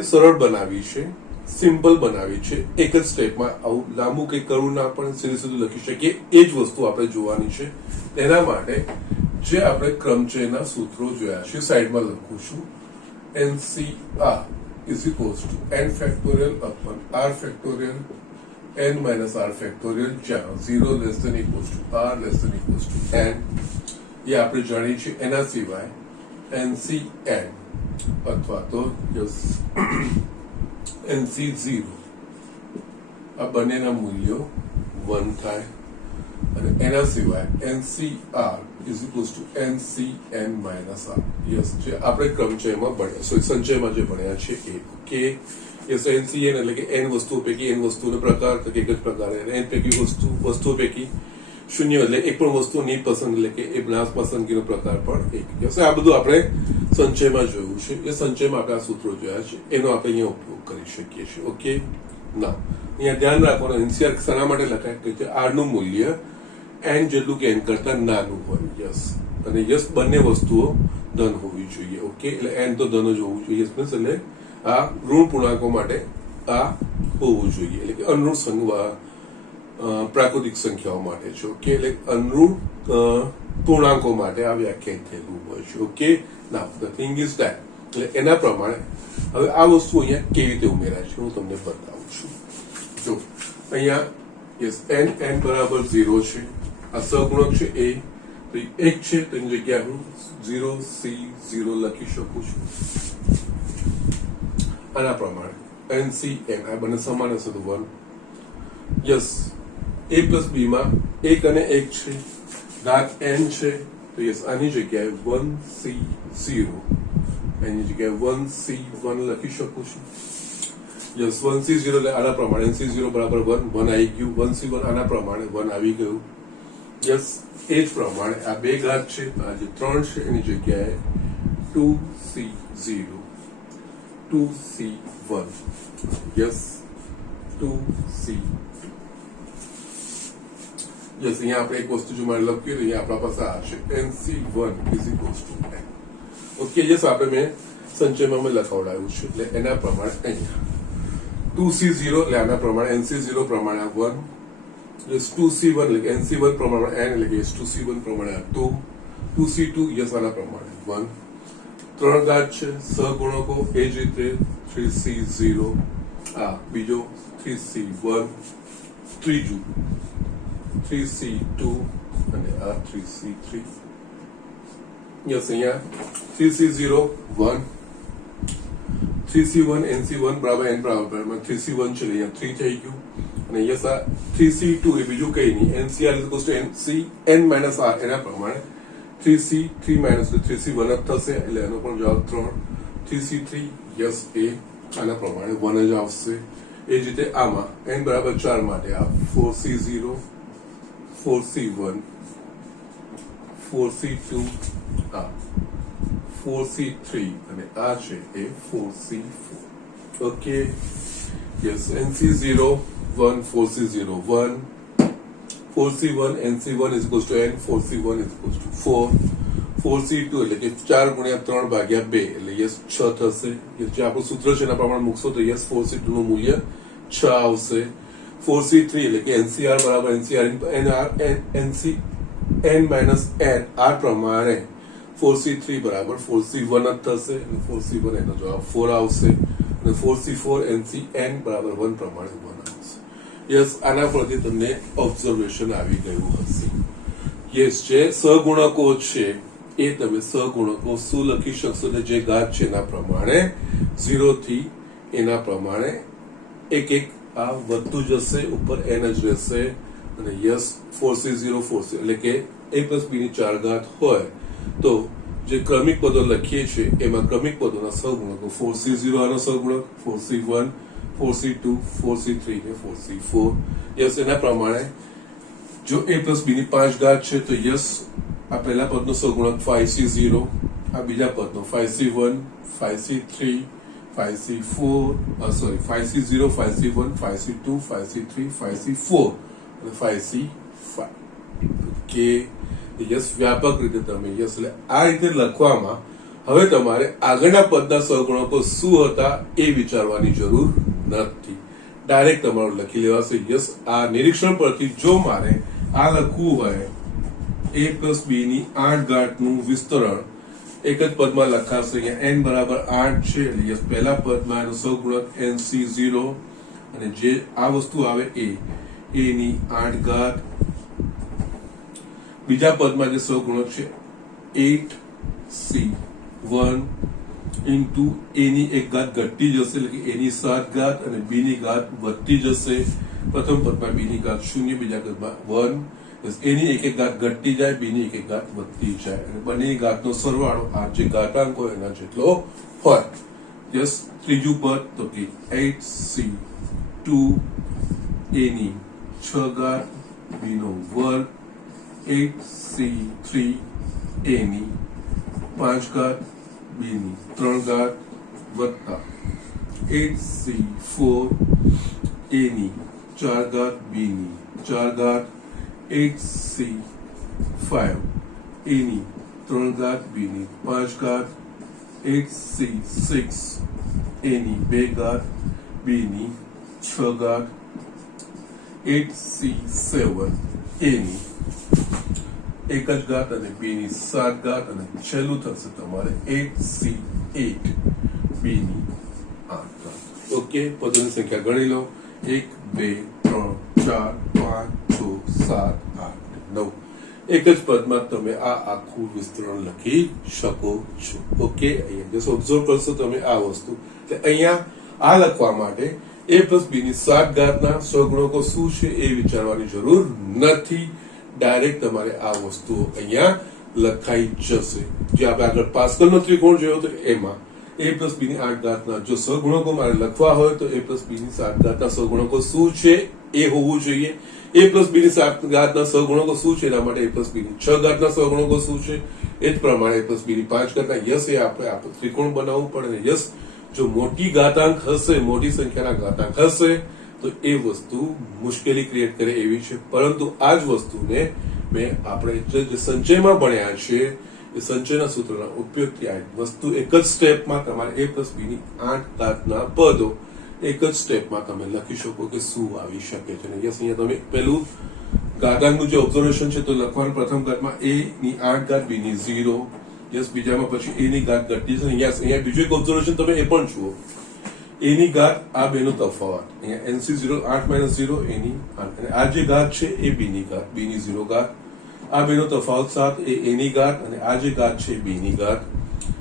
સરળ બનાવી છે સિમ્પલ બનાવી છે એક જ સ્ટેપમાં આવું લાંબુ કંઈ કરવું ના પણ સીધું સીધું લખી શકીએ એ જ વસ્તુ આપણે જોવાની છે તેના માટે જે આપણે ક્રમચયના સૂત્રો જોયા છે સાઈડમાં લખું છું NCR is equals to n factorial upon r factorial n minus r factorial જ્યાં 0 less than equals to r less than equals to n એ આપણે જાણીએ છીએ એના સિવાય NCN અથવા તો NC0 આ બંનેના મૂલ્યો 1 થાય અને એના સિવાય NCR is equals to NCN minus R yes જે આપણે ક્રમચયમાં ભણ્યા સંચયમાં જે ભણ્યા છે એ ઓકે યસ NCN એટલે કે n વસ્તુઓ પૈકી n વસ્તુનો પ્રકાર તો એક જ પ્રકાર n પૈકી વસ્તુઓ પૈકી શૂન્ય એટલે એક પણ વસ્તુ નહીં પસંદ એટલે કે એ નાશ પસંદગીનો પ્રકાર પણ એક યસ આ બધું આપણે સંચયમાં જોયું છે એ સંચયમાં આપણે આ સૂત્રો જોયા છે એનો આપણે અહીંયા ઉપયોગ કરી શકીએ છીએ ઓકે ના અહીંયા ધ્યાન રાખવાનું NCR શાના માટે લખાય કે r નું મૂલ્ય n જેટલું કે n કરતા નાનું હોય યસ અને યસ બંને વસ્તુઓ ધન હોવી જોઈએ ઓકે એટલે n તો ધન જ હોવું જોઈએ યસ એટલે આ ઋણ પૂર્ણાંકો માટે આ હોવું જોઈએ એટલે કે અનુરૂપ પ્રાકૃતિક સંખ્યાઓ માટે છે ઓકે એટલે અનુરૂપ પૂર્ણાંકો માટે આ વ્યાખ્યાયિત થયેલું હોય છે okay now the thing is that એટલે એના પ્રમાણે હવે આ વસ્તુ અહીંયા કેવી રીતે ઉમેરાય છે હું તમને બતાવું છું જો અહીંયા યસ n બરાબર 0 છે આ સહગુણક છે એ તો 1 છે તેની જગ્યાએ હું 0c0 લખી શકું છું આના પ્રમાણે NCN આ બંને સમાન હશે તો 1 યસ a plus b માં 1 અને 1 છે ઘાત n છે તો યસ આની જગ્યાએ 1c0 એની જગ્યાએ 1c1 લખી શકું છું યસ 1c0 એટલે આના પ્રમાણે NC0 બરાબર 1 આવી ગયું 1c1 આના પ્રમાણે 1 આવી ગયું યસ એ જ પ્રમાણે આ બે ઘાત છે આ જે 3 છે એની જગ્યાએ 2c0 2c1 yes 2c yes અહીંયા આપણે એક વસ્તુ જો મારે લખ્યું અહીંયા આપણા પાસે આ છે NC1 is equals to n okay yes આપણે મેં સંચયમાં મેં લખાવડાવ્યું છે એટલે એના પ્રમાણે અહીંયા 2c0 એટલે આના પ્રમાણે NC0 પ્રમાણે 1 યસ 2c1 એટલે કે NC1 પ્રમાણે n એટલે કે 2c1 પ્રમાણે 2 2c2 યસ આના પ્રમાણે 1 3 ઘાત છે સહગુણકો એ જ રીતે 3c0 આ બીજો 3c1 ત્રીજું 3c2 અને આ 3c3 યસ અહીંયા 3c0 1 3c1 NC1 બરાબર n બરાબર 3c1 છે અહીંયા 3 થઈ ગયું અને યસ આ 3c2 એ બીજું કઈ નહીં NCR NCN minus R એના પ્રમાણે 3c3 minus 3c1 જ થશે એટલે એનો પણ જવાબ 3 3c3 યસ એ આના પ્રમાણે 1 જ આવશે એ જ રીતે આમાં n બરાબર 4 માટે આ 4c0 4c1 4c2 આ 4c3 અને આ છે એ 4c4 okay yes NC0 1 4c0 1 4c1 NC1 is equals to n 4c1 is equals to 4 4c2 એટલે કે 4 ગુણ્યા 3 ભાગ્યા 2 એટલે યસ 6 થશે જે આપણું સૂત્ર છે એના પ્રમાણે મૂકશો તો યસ 4c2 નું મૂલ્ય 6 આવશે 4c3 એટલે કે NCR બરાબર NCR NCN minus n આ પ્રમાણે 4c3 બરાબર 4c1 જ થશે અને 4c1 એનો જવાબ 4 આવશે અને 4c4 NCN બરાબર 1 પ્રમાણે 1 આવશે યસ આના પરથી તમને ઓબ્ઝર્વેશન આવી ગયું હશે યસ જે સહગુણકો છે એ તમે સહગુણકો શું લખી શકશો ને જે ઘાત છે એના પ્રમાણે 0 થી એના પ્રમાણે એક એક આ વધતું જશે ઉપર n જ રહેશે અને યસ 4C0 4C એટલે કે a પ્લસ b ની 4 ઘાત હોય તો જે ક્રમિક પદો લખીએ છીએ એમાં ક્રમિક પદોના સહગુણકો 4C0 આનો સહગુણક 4C1 4C2 4C3 ને 4C4 યસ એના પ્રમાણે જો a પ્લસ b ની 5 ઘાત છે તો યસ આ પહેલા પદનો સહગુણક 5C0 આ બીજા પદનો 5C1 5C3 5C4 5C0 5C1 5C2 5C3 5C4 અને 5C5 કે યસ વ્યાપક રીતે તમે યસ એટલે આ રીતે લખવામાં હવે તમારે આગળના પદના સહગુણકો શું હતા એ વિચારવાની જરૂર નથી ડાયરેક્ટ તમારું લખી લેવાશે યસ આ નિરીક્ષણ પરથી જો મારે આ લખવું હોય a પ્લસ b ની 8 ઘાતનું વિસ્તરણ એક જ પદમાં લખાશે અહીંયા n બરાબર 8 છે એટલે યસ પહેલા પદમાં એનો સહગુણક nc0 અને જે આ વસ્તુ આવે a ની 8 ઘાત બીજા પદમાં જે સહગુણક છે 8c1 ઇન્ટુ a ની 1 ઘાત ઘટતી જશે એટલે કે a ની 7 ઘાત અને b ની ઘાત વધતી જશે પ્રથમ પદમાં b ની ઘાત 0 બીજા પદમાં 1 a ની 1 ઘાત ઘટતી જાય b ની 1 ઘાત વધતી જાય અને બંનેની ઘાતનો સરવાળો આ જે ઘાતાંક હોય એના જેટલો હોય યસ ત્રીજું પદ તો કે 8c2 a ની 6 ઘાત b નો વર્ગ 8c3 a ની 5 ઘાત b ની 3 ઘાત વત્તા 8c4 a ની 4 ઘાત b ની 4 ઘાત 8c5 a ની 3 ઘાત b ની 5 ઘાત 8c6 a ની 2 ઘાત b ની 6 ઘાત 8c7 a ની 1 જ ઘાત અને b ની 7 ઘાત અને છેલ્લું થશે તમારે 8c8 b ની 8 ઘાત ઓકે પદોની સંખ્યા ગણી લો 1 2 3 4 5 6 7 8 9 એક જ પદમાં તમે આ આખું વિસ્તરણ લખી શકો છો ઓકે અહીંયા જસ્ટ ઓબ્ઝર્વ કરશો તમે આ વસ્તુ એટલે અહીંયા આ લખવા માટે a પ્લસ b ની 7 ઘાતના સહગુણકો શું છે એ વિચારવાની જરૂર નથી ડાયરેક્ટ તમારે આ વસ્તુઓ અહીંયા લખાઈ જશે જે આપણે આગળ પાસ્કલનો ત્રિકોણ જોયો તો એમાં a પ્લસ b ની 8 ઘાતના જો સહગુણકો મારે લખવા હોય તો a પ્લસ b ની 7 ઘાતના સહગુણકો શું છે એ હોવું જોઈએ a પ્લસ b ની 7 ઘાતના સહગુણકો શું છે એના માટે a પ્લસ b ની 6 ઘાતના સહગુણકો શું છે એ જ પ્રમાણે a પ્લસ b ની 5 ઘાતના યસ એ આપણે ત્રિકોણ બનાવવું પડે ને યસ જો મોટી ઘાતાંક હશે મોટી સંખ્યાના ઘાતાંક હશે તો એ વસ્તુ મુશ્કેલી ક્રિએટ કરે એવી છે પરંતુ આ જ વસ્તુને મેં આપણે જે સંચયમાં ભણ્યા છે એ સંચયના સૂત્રના ઉપયોગથી આ વસ્તુ એક જ સ્ટેપમાં તમારે a પ્લસ b ની 8 ઘાતના પદો એક જ સ્ટેપમાં તમે લખી શકો કે શું આવી શકે છે અને યસ અહીંયા તમે પેલું ઘાતાંકનું જે ઓબ્ઝર્વેશન છે તો લખવાનું પ્રથમ ઘાતમાં a ની 8 ઘાત b ની 0 યસ બીજામાં પછી a ની ઘાત ઘટતી છે યસ અહીંયા બીજું એક ઓબ્ઝર્વેશન તમે એ પણ જુઓ a ની ઘાત આ બેનો તફાવત અહીંયા nc0 8 - 0 a ની 8 અને આ જે ઘાત છે એ b ની ઘાત b ની 0 ઘાત આ બેનો તફાવત 7 એ a ની ઘાત અને આ જે ઘાત છે b ની ઘાત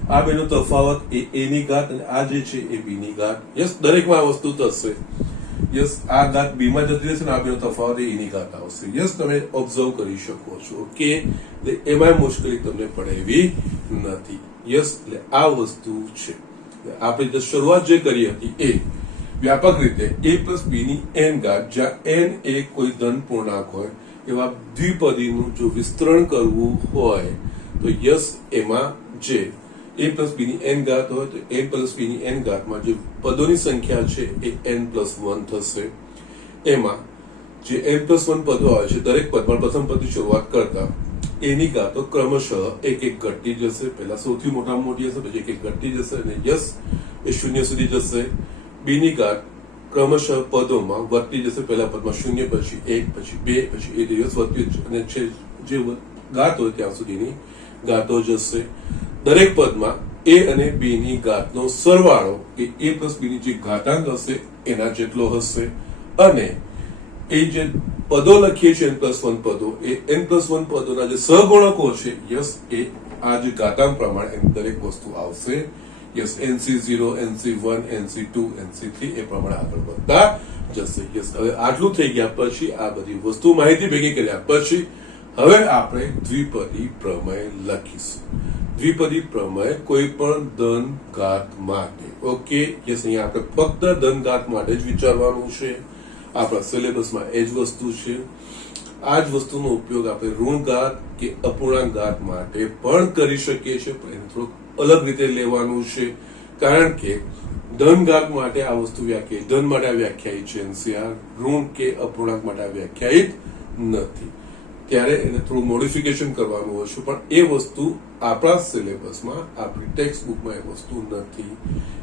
આ બેનો તફાવત એ a ની ઘાત અને આ જે છે એ b ની ઘાત યસ દરેકમાં આ વસ્તુ થશે યસ આ ઘાત b માં જતી રહેશે અને આ બેનો તફાવત એ ની ઘાત આવશે યસ તમે ઓબ્ઝર્વ કરી શકો છો ઓકે એમાં મુશ્કેલી તમને પડે એવી નથી યસ એટલે આ વસ્તુ છે આપણે જે શરૂઆત જે કરી હતી એ વ્યાપક રીતે a પ્લસ b ની n ઘાત જ્યાં n એ કોઈ ધન પૂર્ણાંક હોય એવા દ્વિપદીનું જો વિસ્તરણ કરવું હોય તો યસ એમાં જે a પ્લસ b ની n ઘાત હોય તો a પ્લસ b ની n ઘાતમાં જે પદોની સંખ્યા છે એ n પ્લસ 1 થશે એમાં જે n પ્લસ 1 પદો આવે છે દરેક પદમાં પ્રથમ પદની શરૂઆત કરતા a ની ઘાતો ક્રમશઃ એક એક ઘટતી જશે પહેલા સૌથી મોટામાં મોટી હશે પછી એક એક ઘટતી જશે અને યસ એ 0 સુધી જશે b ની ઘાત ક્રમશઃ પદોમાં વધતી જશે પહેલા પદમાં 0 પછી 1 પછી 2 પછી એ દિવસ વધતી અને જે ઘાત હોય ત્યાં સુધીની ઘાતો જશે દરેક પદમાં a અને b ની ઘાતનો સરવાળો એ a પ્લસ b ની જે ઘાતાંક હશે એના જેટલો હશે અને એ જે પદો લખીએ છીએ n પ્લસ 1 પદો એ n પ્લસ 1 પદોના જે સહગુણકો છે યસ એ આ જે ઘાતાંક પ્રમાણે એની દરેક વસ્તુ આવશે yes NC0, NC1, NC2, NC3 એ પ્રમાણે આગળ વધતા જશે. યસ હવે આટલું થઈ ગયા પછી આ બધી વસ્તુ માહિતી ભેગી કર્યા પછી હવે આપણે દ્વિપદી પ્રમેય લખીશું. દ્વિપદી પ્રમેય કોઈ પણ ધન ઘાત માટે. ઓકે યસ અહીંયા આપણે ફક્ત ધન ઘાત માટે જ વિચારવાનું છે. આપણા સિલેબસમાં એ જ વસ્તુ છે. આ જ વસ્તુનો ઉપયોગ આપણે ઋણ ઘાત કે અપૂર્ણાંક ઘાત માટે પણ કરી શકીએ છીએ, પણ એને થોડુંક અલગ રીતે લેવાનું છે. કારણ કે ધન ઘાત માટે આ વસ્તુ વ્યાખ્યાયિત, ધન માટે આ વ્યાખ્યાયિત છે NCR, ઋણ કે અપૂર્ણાંક માટે આ વ્યાખ્યાયિત નથી. ત્યારે એને થોડું મોડિફિકેશન કરવાનું હશે, પણ એ વસ્તુ આપણા સિલેબસમાં, આપણી ટેક્સ્ટ બુકમાં એ વસ્તુ નથી.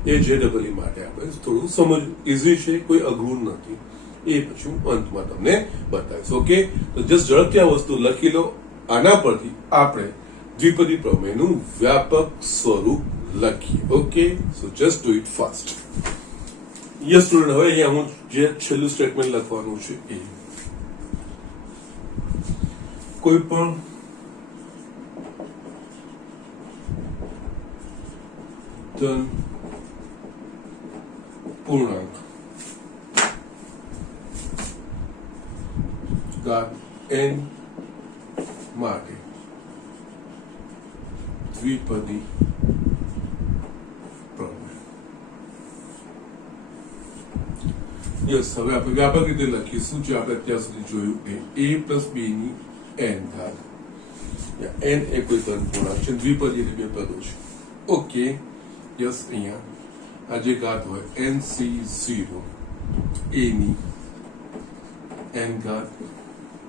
એ JEE માટે આપણે થોડું સમજ ઇઝી છે, કોઈ અઘરું નથી. એ પછી હું અંતમાં તમને બતાવીશ. ઓકે તો જસ્ટ ઝડપથી આ વસ્તુ લખી લો. આના પરથી આપણે દ્વિપદી પ્રમેયનું વ્યાપક સ્વરૂપ લખીએ. Okay so just do it fast. Yes student, હવે અહીંયા હું જે છેલ્લું સ્ટેટમેન્ટ લખવાનું છે એ કોઈ પણ ધન પૂર્ણાંક ઘાત n માટે દ્વિપદી પ્રમેય. યસ હવે આપણે વ્યાપક રીતે લખીશું જે આપણે અત્યાર સુધી જોયું એ a પ્લસ b ની n ઘાત. n એ કોઈ ધન પૂર્ણાંક છે, દ્વિપદી એટલે બે પદો છે. ઓકે યસ અહીંયા આ જે ઘાત હોય NC0 a ની n ઘાત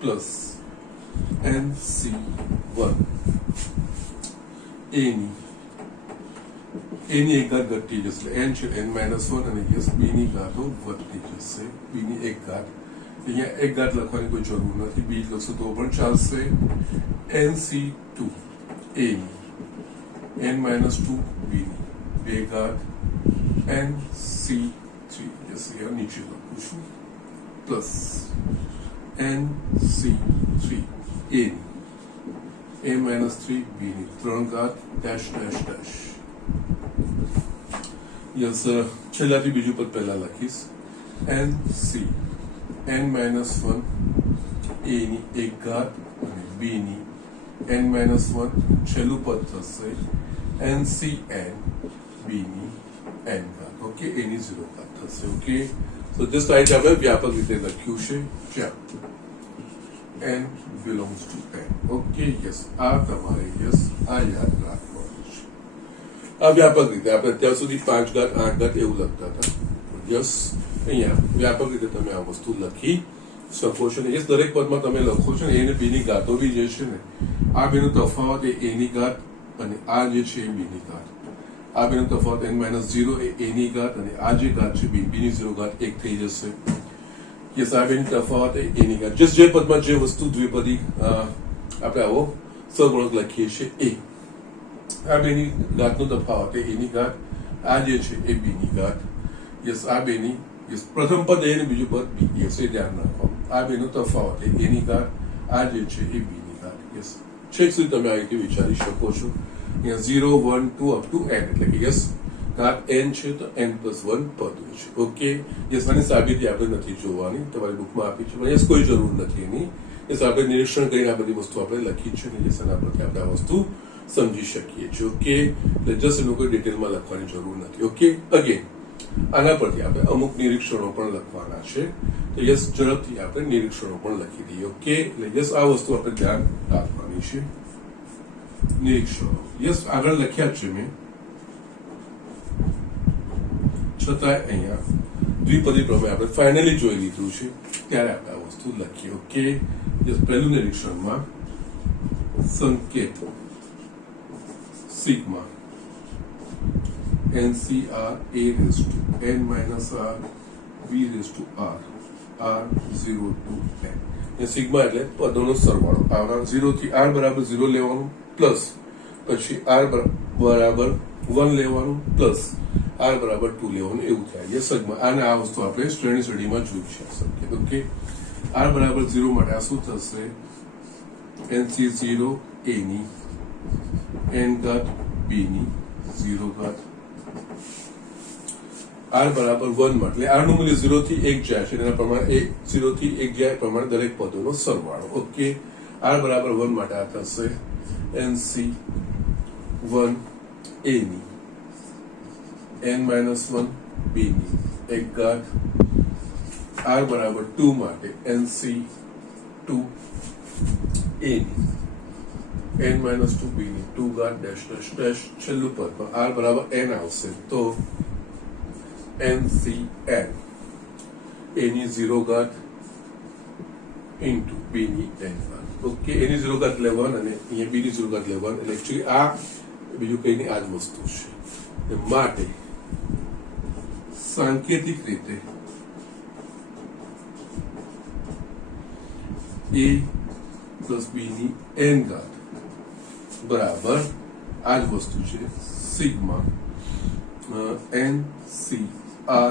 પ્લસ NC1 a ની એક ઘાત ઘટતી જશે, n છે n-1 અને યસ b ની ઘાતો વધતી જશે. b ની એક ઘાત, અહીંયા એક ઘાત લખવાની કોઈ જરૂર નથી, b લખશો તો પણ ચાલશે. NC2 a ની n-2 b ની બે ઘાત NC3 યસ અહીંયા નીચે લખું છું પ્લસ NC3 a ની a-3 b ની ત્રણ ઘાત ડેશ ડેશ ડેશ. યસ છેલ્લાથી બીજું પદ પહેલા લખીશ. NC n-1 a ની એક ઘાત અને b ની n-1 છેલ્લું પદ થશે NCn b ની n ઘાત. ઓકે a ની 0 ઘાત થશે. ઓકે સો જસ્ટ આ રીતે આપણે વ્યાપક રીતે લખ્યું છે જ્યાં n belongs to n. Okay yes આ તમારે યસ આ યાદ રાખવાનું છે. આ વ્યાપક રીતે આપણે અત્યાર સુધી 5 ઘાત 8 ઘાત એવું લખતા હતા. યસ અહીંયા વ્યાપક રીતે તમે આ વસ્તુ લખી શકો છો. યસ દરેક પદમાં તમે લખો છો ને a ને b ની ઘાતો બી જે છે ને આ બેનો તફાવત એ a ની ઘાત અને આ જે છે એ b ની ઘાત. આ બેનો તફાવત n-0 એ a ની ઘાત અને આ જે ઘાત છે b ની 0 ઘાત એક થઈ જશે. યસ આ બેની તફાવત એ a ની ઘાત. જસ્ટ જે પદમાં જે વસ્તુ દ્વિપદી આપણે આવો સહગુણક લખીએ છીએ એ આ બેની ઘાતનો તફાવત એ a ની ઘાત, આ જે છે એ b ની ઘાત. યસ આ બેની યસ પ્રથમ પદ a અને બીજું પદ b. યસ એ ધ્યાન રાખવાનું. આ બેનો તફાવત એ a ની ઘાત, આ જે છે એ b ની ઘાત. યસ છેક સુધી તમે આ રીતે વિચારી શકો છો. 0, 1, 2 અપ ટુ n એટલે કે યસ ઘાત n છે તો n+1 પદો છે. ઓકે યસ આની સાબિતી આપણે નથી જોવાની, તમારી બુકમાં આપી છે, પણ યસ કોઈ જરૂર નથી એની. યસ આપણે નિરીક્ષણ કરીને આ બધી વસ્તુ આપણે લખી છે ને યસ આના પરથી આપણે આ વસ્તુ સમજી શકીએ છીએ. ઓકે એટલે જસ્ટ એનું કોઈ ડિટેલમાં લખવાની જરૂર નથી. ઓકે અગેન આના પરથી આપણે અમુક નિરીક્ષણો પણ લખવાના છે, તો યસ ઝડપથી આપણે નિરીક્ષણો પણ લખી દઈએ. ઓકે એટલે યસ આ વસ્તુ આપણે ધ્યાન રાખવાની છે. નિરીક્ષણો યસ આગળ લખ્યા છે મેં, છતાં અહીંયા દ્વિપદી પ્રમેય આપણે ફાઇનલી જોઈ લીધું છે ત્યારે આપણે આ વસ્તુ લખીએ. ઓકે યસ પહેલું નિરીક્ષણમાં સંકેત sigma NCR a⁻n v⁻r r0 to n. A sigma એટલે પદોનો સરવાળો. આવનાર 0 થી r બરાબર 0 લેવાનું પ્લસ પછી r બરાબર 1 લેવાનું પ્લસ r બરાબર 2 લેવાનું એવું થાય. એ સિગ્મા અને આ વસ્તુ આપણે શ્રેણી શ્રેણીમાં જોઈ છે સંકેત. ઓકે r બરાબર 0 માટે આ શું થશે NC0 a ની n ઘાત b ની 0 ઘાત r બરાબર 1 માં એટલે r નું મૂલ્ય 0 થી 1 જાય છે એના પ્રમાણે 0 થી 1 જાય પ્રમાણે દરેક પદોનો સરવાળો. ઓકે, r બરાબર 1 માટે આ થશે nc1 a ની n-1 b ની એક ઘાત, r બરાબર 2 માટે nc2 a ની n-2 b ની 2 ઘાત ડેશ ડેશ ડેશ. છેલ્લું પદમાં r બરાબર n આવશે તો ncn a ની 0 ઘાત ઇન્ટુ b ની n ઘાત. ઓકે, a ની 0 ઘાત એટલે 1 અને અહીંયા b ની 0 ઘાત એટલે 1 એટલે એકચ્યુઅલી આ બીજું કઈ નહીં, આ જ વસ્તુ છે. માટે સાંકેતિક રીતે a પ્લસ b ની n ઘાત બરાબર આ જ વસ્તુ છે સિગ્મા NCR a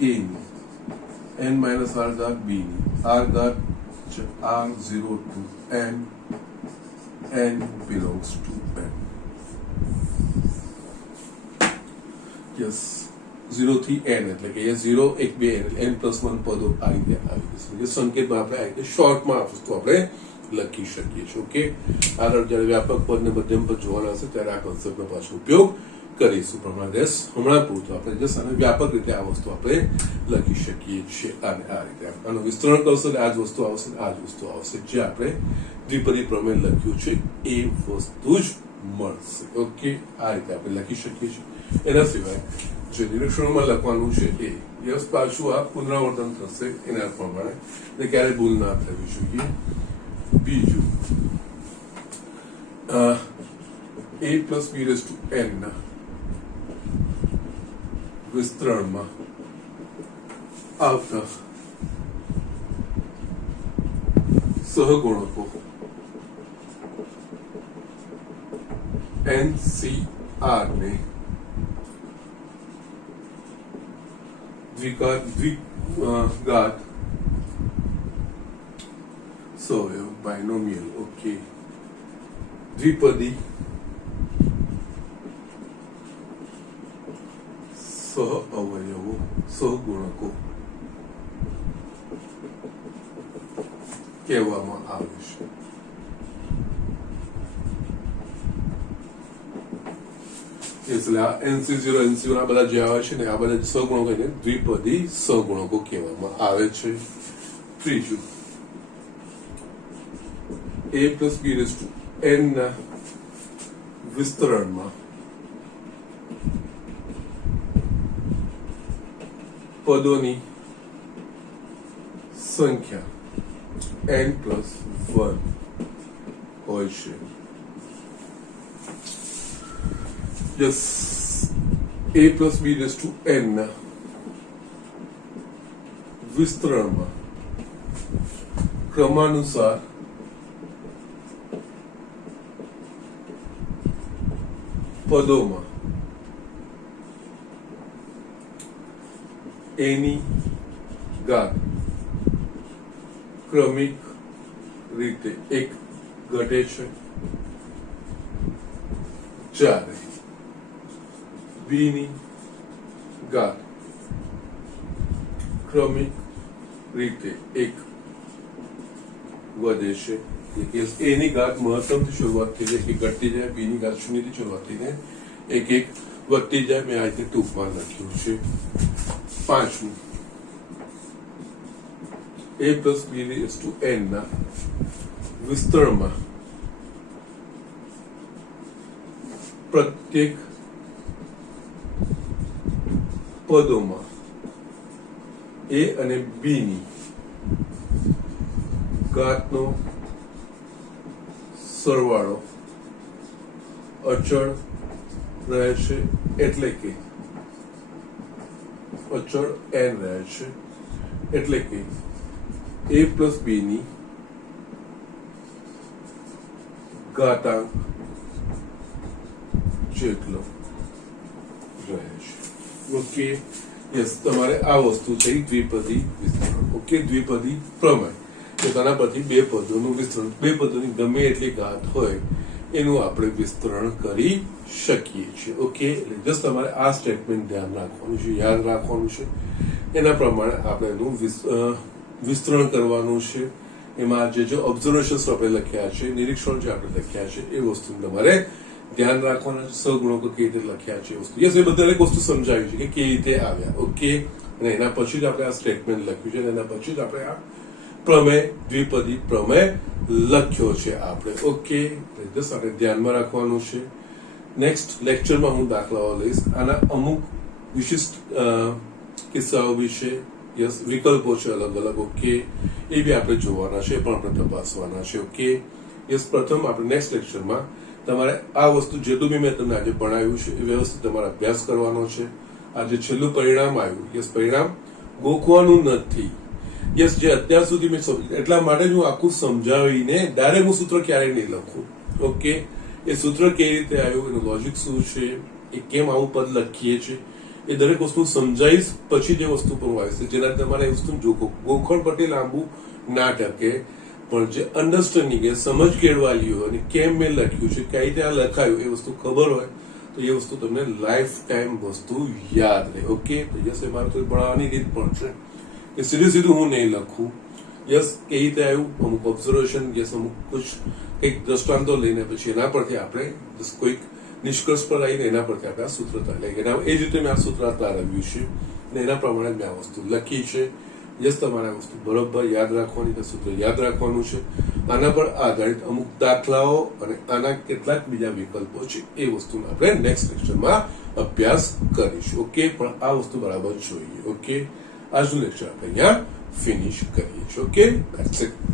ની n-r ઘાત b ની r ઘાત r0 to n belongs to n. Yes, 0 થી n એટલે કે એ 0 1 2 n+1 પદો આ રીતે આવી જશે. સંકેતમાં આપણે આ રીતે શોર્ટમાં આ વસ્તુ આપણે લખી શકીએ છીએ. ઓકે, આગળ જ્યારે વ્યાપક પદ ને મધ્યમ પદ જોવાના હશે ત્યારે આ કોન્સેપ્ટનો પાછો ઉપયોગ કરીશું. પ્રમાણે હમણાં પૂરતું આપણે જસ્ટ આને વ્યાપક રીતે આ વસ્તુ આપણે લખી શકીએ છીએ અને આ રીતે આનું વિસ્તરણ કરશો એટલે આ જ વસ્તુ આવશે, આ જ વસ્તુ આવશે જે આપણે દ્વિપદી પ્રમેય લખ્યું છે એ વસ્તુ જ મળશે. ઓકે, આ રીતે આપણે લખી શકીએ છીએ. એના સિવાય જે નિરીક્ષણોમાં લખવાનું છે એ યસ પાછું આ પુનરાવર્તન થશે એના પ્રમાણે એટલે ક્યારે ભૂલ ના થવી જોઈએ. બીજું a plus b raise to n ના વિસ્તરણમાં આવતા સહગુણકો NCR ને દ્વિઘાત સહયોગ બાયનોમિયલ. ઓકે, દ્વિપદી સહ અવયવો સહગુણકો કહેવામાં આવે છે. એટલે આ NC0 NC1 આ બધા જે આવે છે ને આ બધા સહગુણકો એને દ્વિપદી સહગુણકો કહેવામાં આવે છે. ત્રીજું a plus b raise to n ના વિસ્તરણમાં પદોની સંખ્યા n+1 હોય છે. Yes, a plus b raise to n ના વિસ્તરણમાં ક્રમાનુસાર પદોમાં a ની ઘાત ક્રમિક રીતે 1 ઘટે છે જ્યારે b ની ઘાત ક્રમિક રીતે 1 વધે છે. a ની ઘાત મહત્તમથી શરૂઆત થઈ જાય કે ઘટતી જાય, b ની ઘાત 0 થી શરૂઆત થઈને 1 વધતી જાય. મેં આ રીતે ટૂંકમાં લખ્યું છે. પાંચમું a plus b raise to n ના વિસ્તરણમાં પ્રત્યેક પદોમાં a અને b ની ઘાતનો સરવાળો અચળ રહે છે એટલે કે અચળ n રહે છે એટલે કે a પ્લસ b ની ઘાતાંક જેટલો રહે છે. ઓકે, યસ, તમારે આ વસ્તુ થઈ દ્વિપદી વિસ્તરણ. ઓકે, દ્વિપદી પ્રમેય તેના પરથી બે પદોનું વિસ્તરણ, બે પદોની ગમે એટલી ઘાત હોય એનું આપણે વિસ્તરણ કરી શકીએ છીએ. ઓકે, એટલે જસ્ટ તમારે આ સ્ટેટમેન્ટ ધ્યાન રાખવાનું છે, યાદ રાખવાનું છે. એના પ્રમાણે આપણે એનું વિસ્તરણ કરવાનું છે. એમાં જે ઓબ્ઝર્વેશન્સ આપણે લખ્યા છે, નિરીક્ષણ જે આપણે લખ્યા છે, એ વસ્તુ તમારે ધ્યાન રાખવાના છે. સગુણકો કેવી રીતે લખ્યા છે એ વસ્તુ, યસ, એ બધા દરેક વસ્તુ સમજાવી છે કે કેવી રીતે આવ્યા. ઓકે, અને એના પછી જ આપણે આ સ્ટેટમેન્ટ લખ્યું છે, અને એના પછી જ આપણે આ પ્રમેય, દ્વિપદી પ્રમેય લખ્યો છે આપણે. ઓકે, જસ્ટ આપણે ધ્યાનમાં રાખવાનું છે. નેક્સ્ટ લેક્ચરમાં હું દાખલાઓ લઈશ. આના અમુક વિશિષ્ટ કિસ્સાઓ બી છે, યસ, વિકલ્પો છે અલગ અલગ. ઓકે, એ બી આપણે જોવાના છે, પણ આપણે તપાસવાના છે. ઓકે, યસ, પ્રથમ આપણે નેક્સ્ટ લેક્ચરમાં તમારે આ વસ્તુ જેટલું બી મેં તમને આજે ભણાવ્યું છે એ વ્યવસ્થિત તમારે અભ્યાસ કરવાનો છે. આજે છેલ્લું પરિણામ આવ્યું, યસ, પરિણામ ગોખવાનું નથી. યસ, જે અત્યાર સુધી મેં એટલા માટે જ હું આખું સમજાવીને ડાયરેક્ટ હું સૂત્ર ક્યારેય નહીં લખું. ઓકે, એ સૂત્ર કેવી રીતે આવ્યું, એનું લોજિક શું છે, એ કેમ આવું પદ લખીએ છીએ, એ દરેક વસ્તુ સમજાવીશ. પછી જે વસ્તુ પર હું આવીશ, જેનાથી તમારે એ વસ્તુ ગોખણ પટ્ટી લાંબુ ના ટકે, પણ જે અન્ડરસ્ટેન્ડિંગ, એ સમજ કેળવાલી હોય અને કેમ મેં લખ્યું છે, કઈ રીતે આ લખાયું, એ વસ્તુ ખબર હોય તો એ વસ્તુ તમને લાઈફ ટાઈમ વસ્તુ યાદ રહે. ઓકે, તો યસ, એ મારે તો ભણાવવાની રીત પણ છે કે સીધું હું નહીં લખું. યસ, કેવી રીતે આવ્યું, અમુક ઓબ્ઝર્વેશન, યસ, અમુક કંઈક દ્રષ્ટાંતો લઈને પછી એના પરથી આપણે કોઈક નિષ્કર્ષ પર આવીને એના પરથી આપણે આ સૂત્ર લઈએ. એ જ રીતે મેં આ સૂત્ર તારવ્યું છે અને એના પ્રમાણે મેં આ વસ્તુ લખી છે. યસ, તમારે આ વસ્તુ બરોબર યાદ રાખવાની, સૂત્ર યાદ રાખવાનું છે. આના પર આધારિત અમુક દાખલાઓ અને આના કેટલાક બીજા વિકલ્પો છે, એ વસ્તુનો આપણે નેક્સ્ટ લેક્ચરમાં અભ્યાસ કરીશું. ઓકે, પણ આ વસ્તુ બરાબર જોઈએ. ઓકે, આજનું લેક્ચર આપણે અહીંયા ફિનિશ કરીએ છીએ. Okay, that's it.